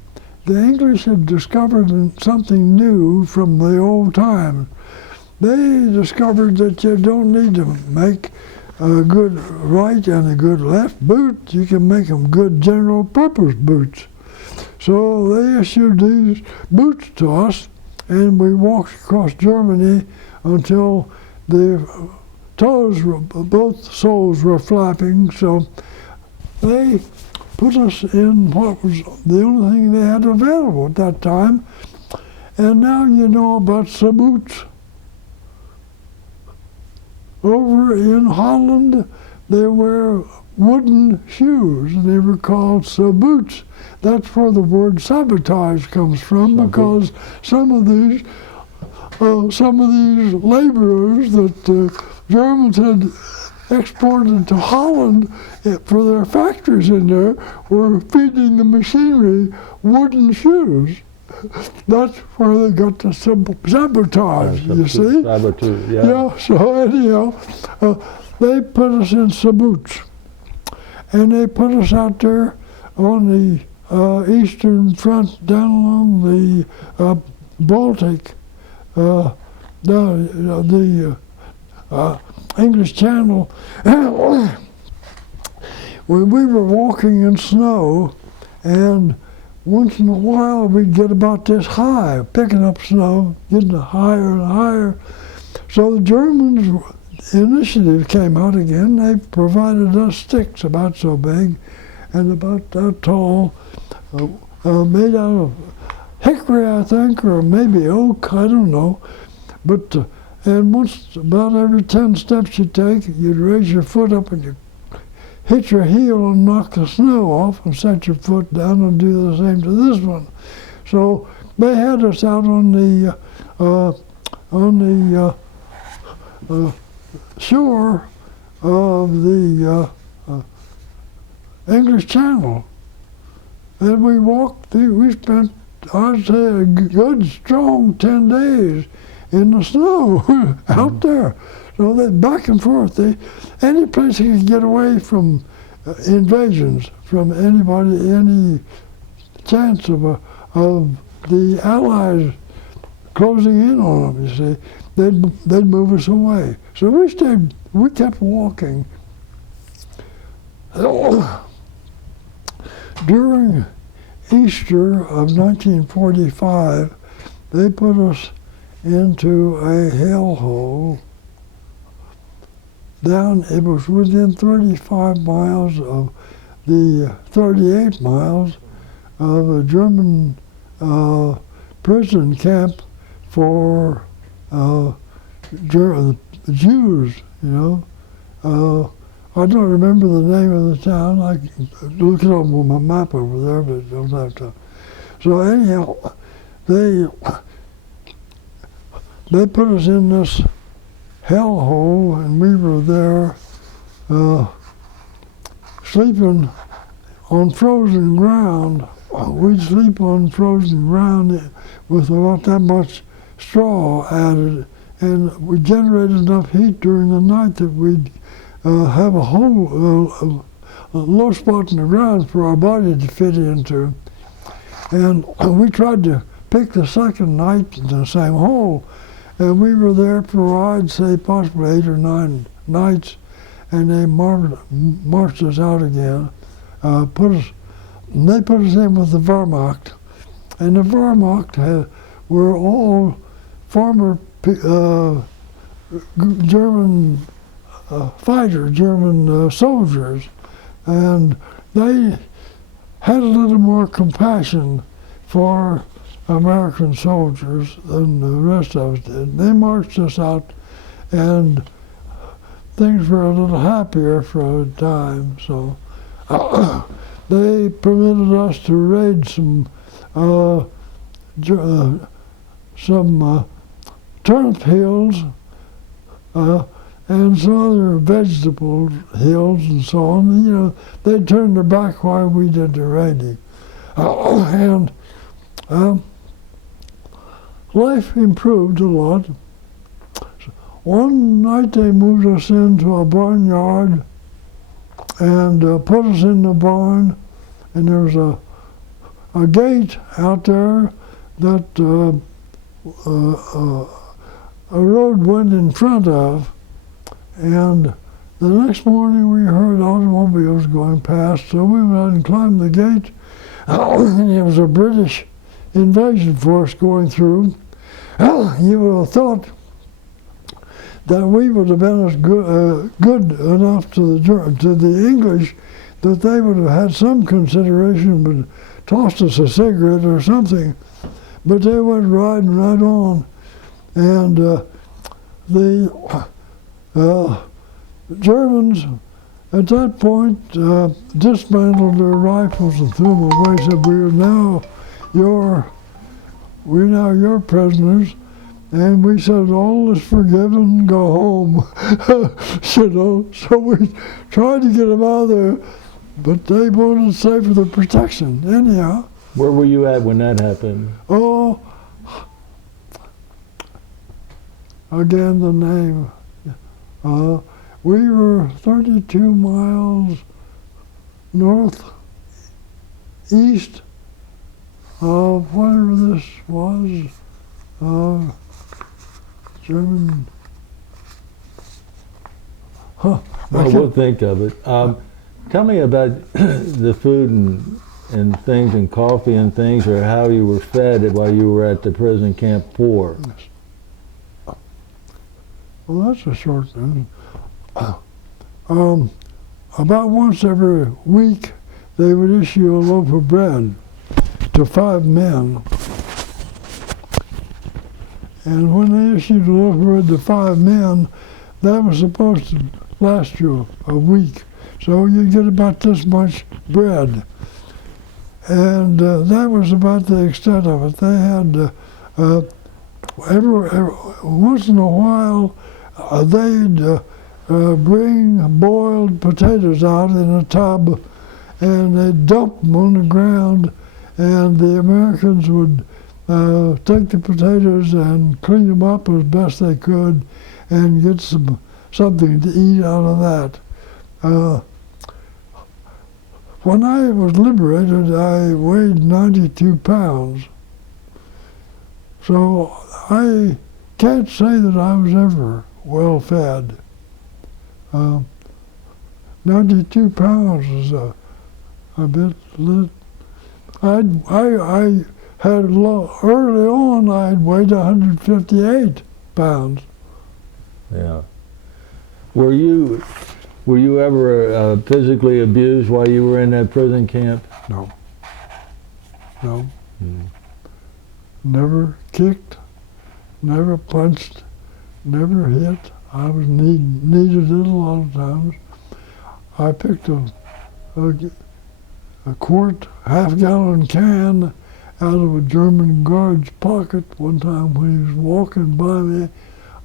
The English had discovered something new from the old times. They discovered that you don't need to make a good right and a good left boot. You can make them good general purpose boots. So they issued these boots to us, and we walked across Germany until the toes, both soles were flapping. So they put us in what was the only thing they had available at that time. And now you know about boots. Over in Holland, they wear wooden shoes, and they were called boots. That's where the word sabotage comes from, because some of these laborers that the Germans had exported to Holland for their factories in there were feeding the machinery wooden shoes. That's where they got the sabotage, you see? Sabotage, yeah. Yeah, so anyhow, they put us in boots. And they put us out there on the eastern front, down along the Baltic, the English Channel. When we were walking in snow, and once in a while we'd get about this high, picking up snow, getting higher and higher. So the Germans' initiative came out again. They provided us sticks about so big and about that tall, made out of hickory, I think, or maybe oak, I don't know. But And once, about every 10 steps you take, you'd raise your foot up and you'd hit your heel and knock the snow off and set your foot down and do the same to this one. So they had us out on the shore of the English Channel. And we walked through, we spent, I'd say, a good strong 10 days in the snow out there. So that back and forth, any place you could get away from invasions, from anybody, any chance of the Allies closing in on them, you see, they'd move us away. So we kept walking. During Easter of 1945, they put us into a hellhole down, it was within 35 miles of the 38 miles of a German prison camp for Jews, you know. I don't remember the name of the town. I can look it up on my map over there, but I don't have time. So anyhow, they put us in this hellhole, and we were there sleeping on frozen ground. We'd sleep on frozen ground with about that much straw added, and we generated enough heat during the night that we'd have a hole, a low spot in the ground for our body to fit into. And we tried to pick the second night in the same hole, and we were there for, I'd say, possibly 8 or 9 nights, and they marched us out again. They put us in with the Wehrmacht, and the Wehrmacht were all former German German soldiers, and they had a little more compassion for American soldiers than the rest of us did. They marched us out, and things were a little happier for a time. So they permitted us to raid some turnip hills and some other vegetable hills and so on. You know, they turned their back while we did the raiding. And life improved a lot. One night they moved us into a barnyard and put us in the barn, and there was a gate out there that a road went in front of, and the next morning we heard automobiles going past, so we went out and climbed the gate, and it was a British invasion force going through. You would have thought that we would have been as good enough to the English that they would have had some consideration, but tossed us a cigarette or something. But they went riding right on, and the Germans at that point dismantled their rifles and threw them away. Said, "We're now your prisoners." And we said, "All is forgiven, go home." You know, so we tried to get them out of there, but they wanted to stay for the protection. Anyhow. Where were you at when that happened? Oh, again the name. We were 32 miles northeast of whatever this was. German. Well, we'll think of it. Tell me about the food and things and coffee and things, or how you were fed while you were at the prison camp 4. Well, that's a short thing. About once every week, they would issue a loaf of bread to 5 men. And when they issued a loaf of bread to 5 men, that was supposed to last you a week. So you get about this much bread. And that was about the extent of it. They had, every once in a while, they'd bring boiled potatoes out in a tub, and they'd dump them on the ground, and the Americans would take the potatoes and clean them up as best they could and get something to eat out of that. When I was liberated, I weighed 92 pounds. So I can't say that I was ever well fed. 92 pounds is a bit lit. I had early on, I'd weighed 158 pounds. Yeah. Were you ever physically abused while you were in that prison camp? No. Never kicked, never punched, never hit. I was needed it a lot of times. I picked a quart, half-gallon can out of a German guard's pocket one time when he was walking by me.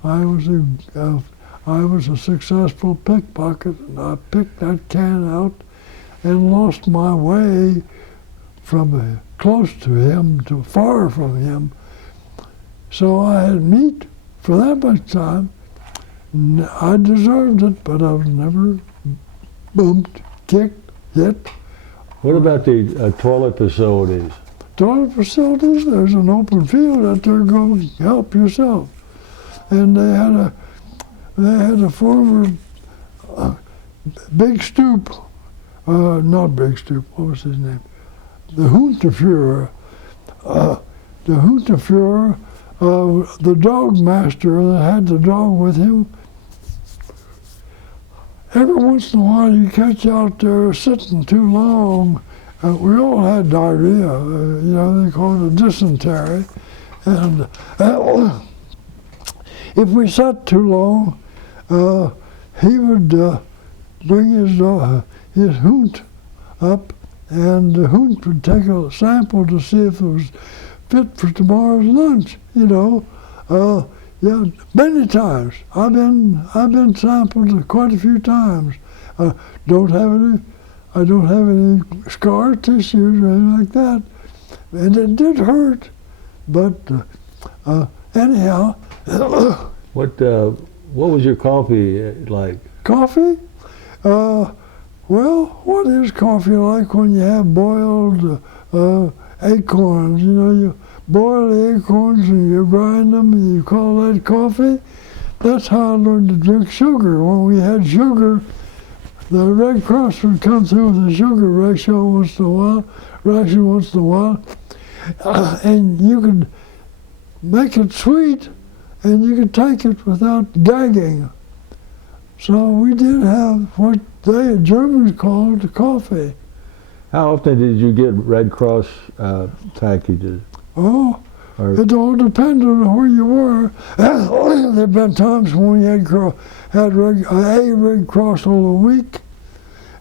I was a successful pickpocket, and I picked that can out and lost my way from close to him to far from him. So I had meat for that much time. I deserved it, but I was never bumped, kicked, hit. What about the toilet facilities? Toilet facilities, there's an open field out there, go help yourself. And they had a former Big Stoop, not Big Stoop, what was his name? The Hunterführer. The Hunterführer, the dog master that had the dog with him, every once in a while you catch out there sitting too long. We all had diarrhea, they call it a dysentery. And if we sat too long, he would bring his hoot up, and the hoot would take a sample to see if it was fit for tomorrow's lunch. Yeah, many times. I've been sampled quite a few times. I don't have any scar tissues or anything like that, and it did hurt. But anyhow. What was your coffee like? Coffee? Well, what is coffee like when you have boiled acorns? You boil the acorns and you grind them and you call that coffee? That's how I learned to drink sugar. When we had sugar, the Red Cross would come through with a sugar ration once in a while, and you could make it sweet and you could take it without gagging. So we did have what the Germans called coffee. How often did you get Red Cross packages? Oh, it all depended on where you were. There have been times when we had a Red Cross all a week,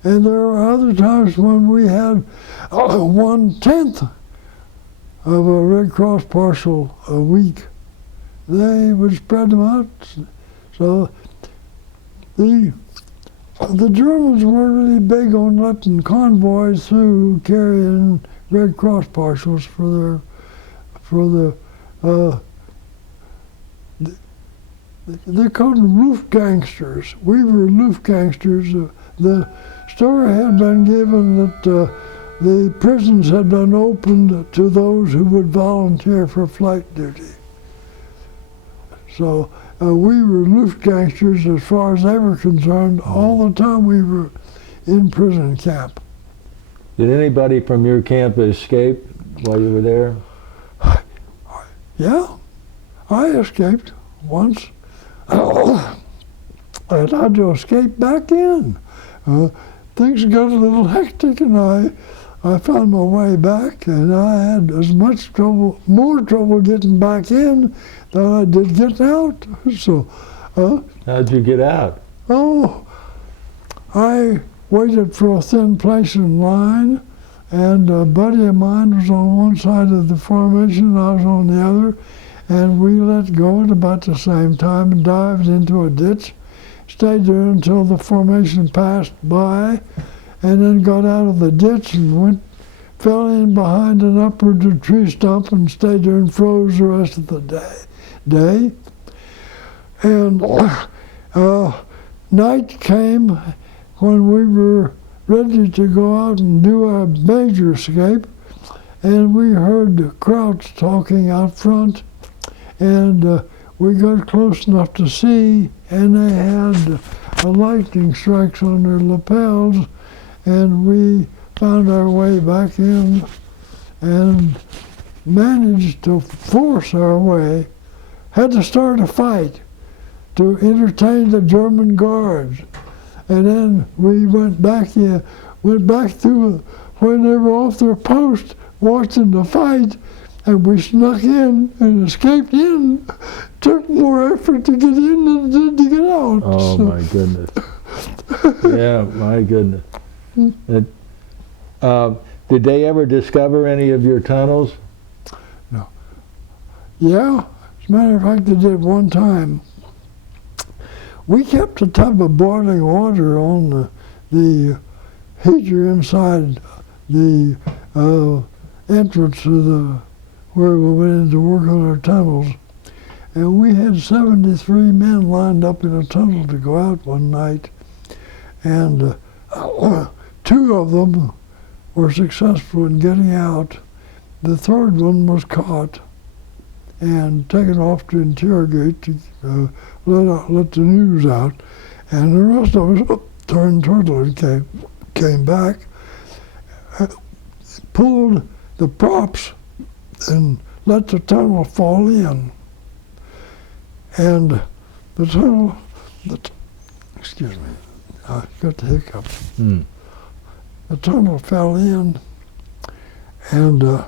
and there were other times when we had 1/10 of a Red Cross parcel a week. They would spread them out. So the Germans were really big on letting convoys through carrying Red Cross parcels they called them roof gangsters. We were roof gangsters. The story had been given that the prisons had been opened to those who would volunteer for flight duty. So we were roof gangsters as far as they were concerned all the time we were in prison camp. Did anybody from your camp escape while you were there? Yeah, I escaped once. And I had to escape back in. Things got a little hectic, and I found my way back, and I had as much trouble, more trouble getting back in than I did getting out. So, How'd you get out? oh, I waited for a thin place in line, and a buddy of mine was on one side of the formation, I was on the other, and we let go at about the same time and dived into a ditch, stayed there until the formation passed by, and then got out of the ditch and fell in behind an uprooted tree stump and stayed there and froze the rest of the day. And night came when we were ready to go out and do a major escape, and we heard the Krauts talking out front, and we got close enough to see, and they had lightning strikes on their lapels, and we found our way back in and managed to force our way, had to start a fight to entertain the German guards. And then we went back through when they were off their post watching the fight, and we snuck in and escaped in. Took more effort to get in than it did to get out. Oh, so. My goodness. Yeah, my goodness. Did they ever discover any of your tunnels? No. Yeah, as a matter of fact, they did one time. We kept a tub of boiling water on the heater inside the entrance to where we went in to work on our tunnels. And we had 73 men lined up in a tunnel to go out one night. And 2 of them were successful in getting out. The 3rd one was caught and taken off to interrogate to let the news out. And the rest of us turned turtle and came back, pulled the props and let the tunnel fall in. And the tunnel, excuse me, I got the hiccup. The tunnel fell in, and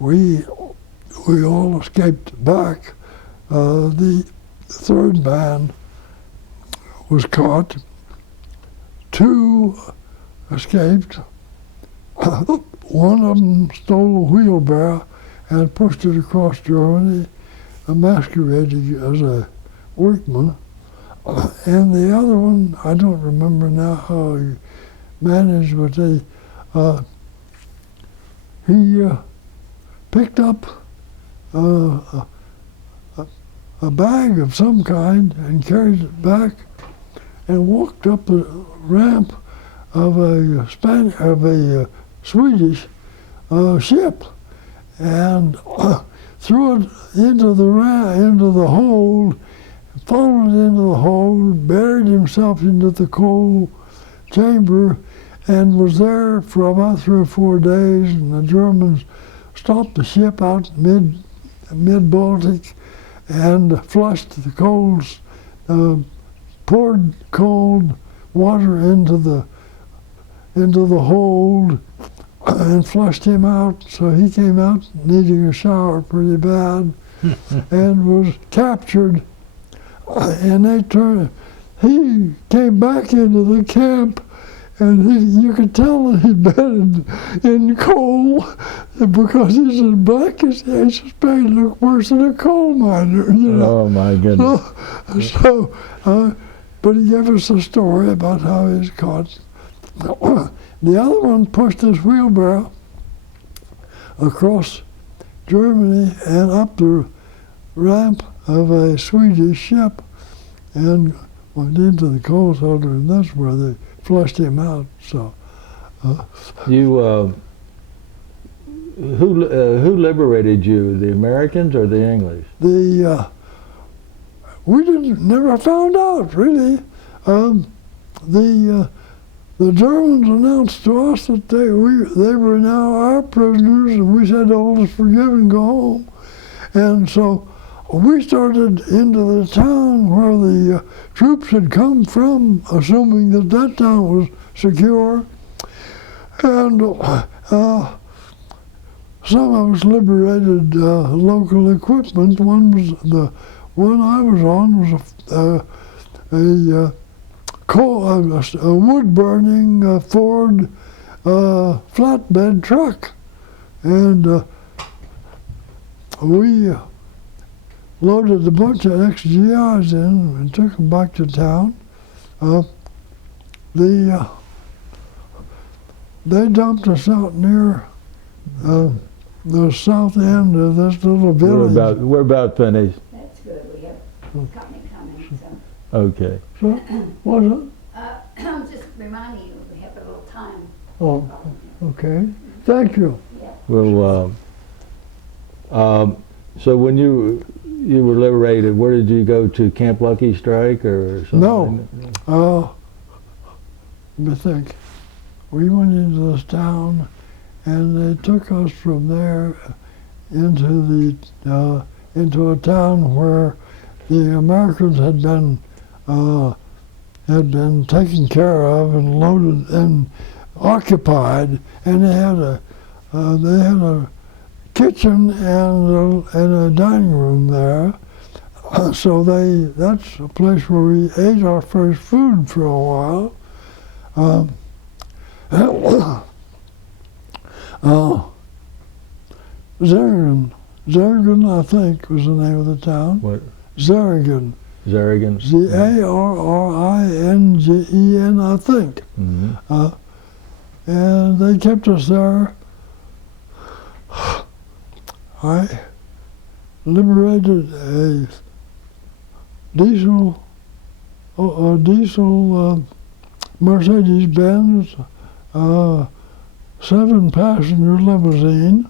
we all escaped back. The 3rd man was caught. 2 escaped. One of them stole a wheelbarrow and pushed it across Germany, masquerading as a workman. And the other one, I don't remember now how he managed, but he picked up a bag of some kind and carried it back and walked up the ramp of a Swedish ship and threw it into the hold, followed into the hold, buried himself into the coal chamber, and was there for about 3 or 4 days. And the Germans stopped the ship out mid-Baltic and flushed the coals, poured cold water into the hold and flushed him out. So he came out needing a shower pretty bad and was captured. And he came back into the camp, and you could tell that he'd been in coal because he's as black as the Ace of Spades, looked worse than a coal miner. You know? Oh, my goodness. But he gave us a story about how he was caught. The other one pushed his wheelbarrow across Germany and up the ramp of a Swedish ship and went into the coal cellar, and that's where they flushed him out. So, who liberated you? The Americans or the English? We never found out really. The Germans announced to us that they were now our prisoners, and we said, "Oh, let's forgive and go home." And so we started into the town where the troops had come from, assuming that town was secure. And some of us liberated local equipment. One was the one I was on was a wood-burning Ford flatbed truck, and we loaded a bunch of XGIs in and took them back to town. They dumped us out near the south end of this little village. We're about finished. That's good. We have company coming, so. Okay. So, what was it? I'm just reminding you, we have a little time. Oh, okay. Thank you. Well, so when you were liberated, where did you go to? Camp Lucky Strike or something? No. Let me think. We went into this town, and they took us from there into a town where the Americans had been taken care of and loaded and occupied, and they had a kitchen and a dining room there. So that's a place where we ate our first food for a while. Zerrigan, I think, was the name of the town. What? Zerrigan. Zarrigan? Zarringen, I think. Mm-hmm. And they kept us there. I liberated a diesel Mercedes-Benz 7-passenger limousine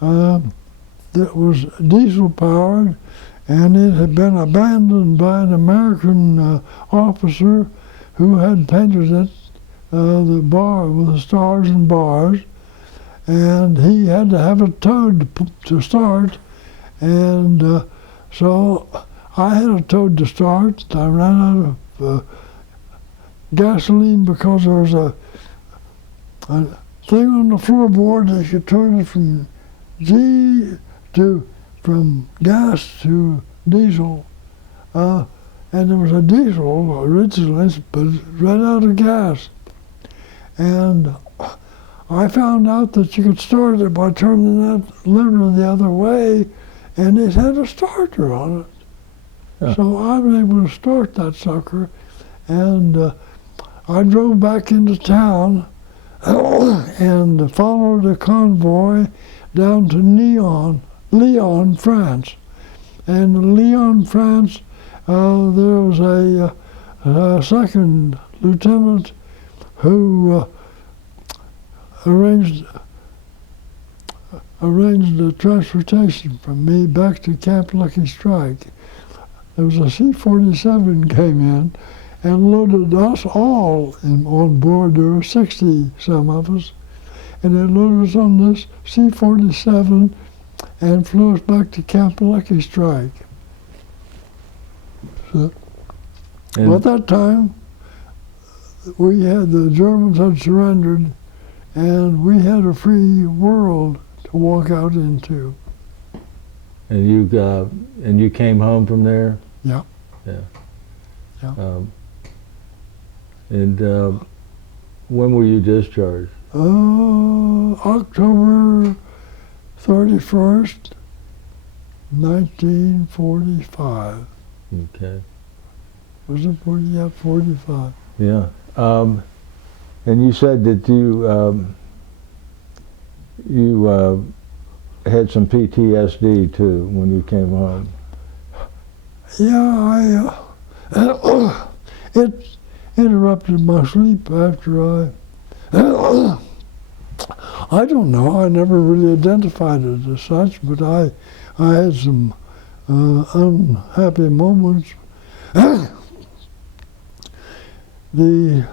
that was diesel powered, and it had been abandoned by an American officer who had painted it the bar with the stars and bars, and he had to have it towed to start, and so I had it towed to start. I ran out of gasoline because there was a thing on the floorboard that you turn it from from gas to diesel, and there was a diesel originally, but it ran out of gas, and I found out that you could start it by turning that lever the other way, and it had a starter on it. Huh. So I was able to start that sucker, and I drove back into town and followed a convoy down to Lyon, France. And in Lyon, France, there was a second lieutenant who arranged the transportation from me back to Camp Lucky Strike. There was a C-47 came in and loaded us all on board. There were 60 some of us, and they loaded us on this C-47 and flew us back to Camp Lucky Strike. So, at that time, the Germans had surrendered, and we had a free world to walk out into. And you came home from there? Yeah. Yeah. Yeah. And when were you discharged? October 31st, 1945. Okay. Was it 40? Yeah, 45. Yeah. And you said that you had some PTSD too when you came home. Yeah, it interrupted my sleep after I don't know, I never really identified it as such, but I had some unhappy moments. The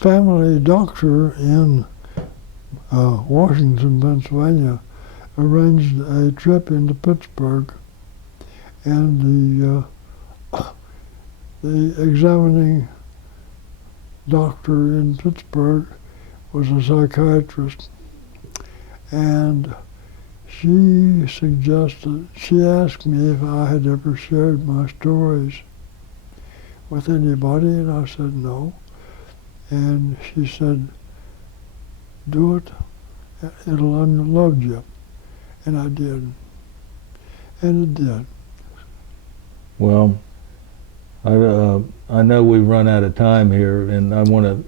family doctor in Washington, Pennsylvania, arranged a trip into Pittsburgh, and the examining doctor in Pittsburgh was a psychiatrist, and she asked me if I had ever shared my stories with anybody, and I said no. And she said, do it, it'll unload you. And I did. And it did. Well, I know we've run out of time here, and I want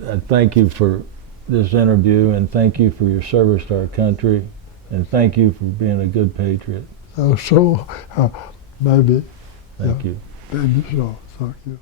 to thank you for this interview, and thank you for your service to our country, and thank you for being a good patriot. Maybe. Thank you. Maybe so. Thank you.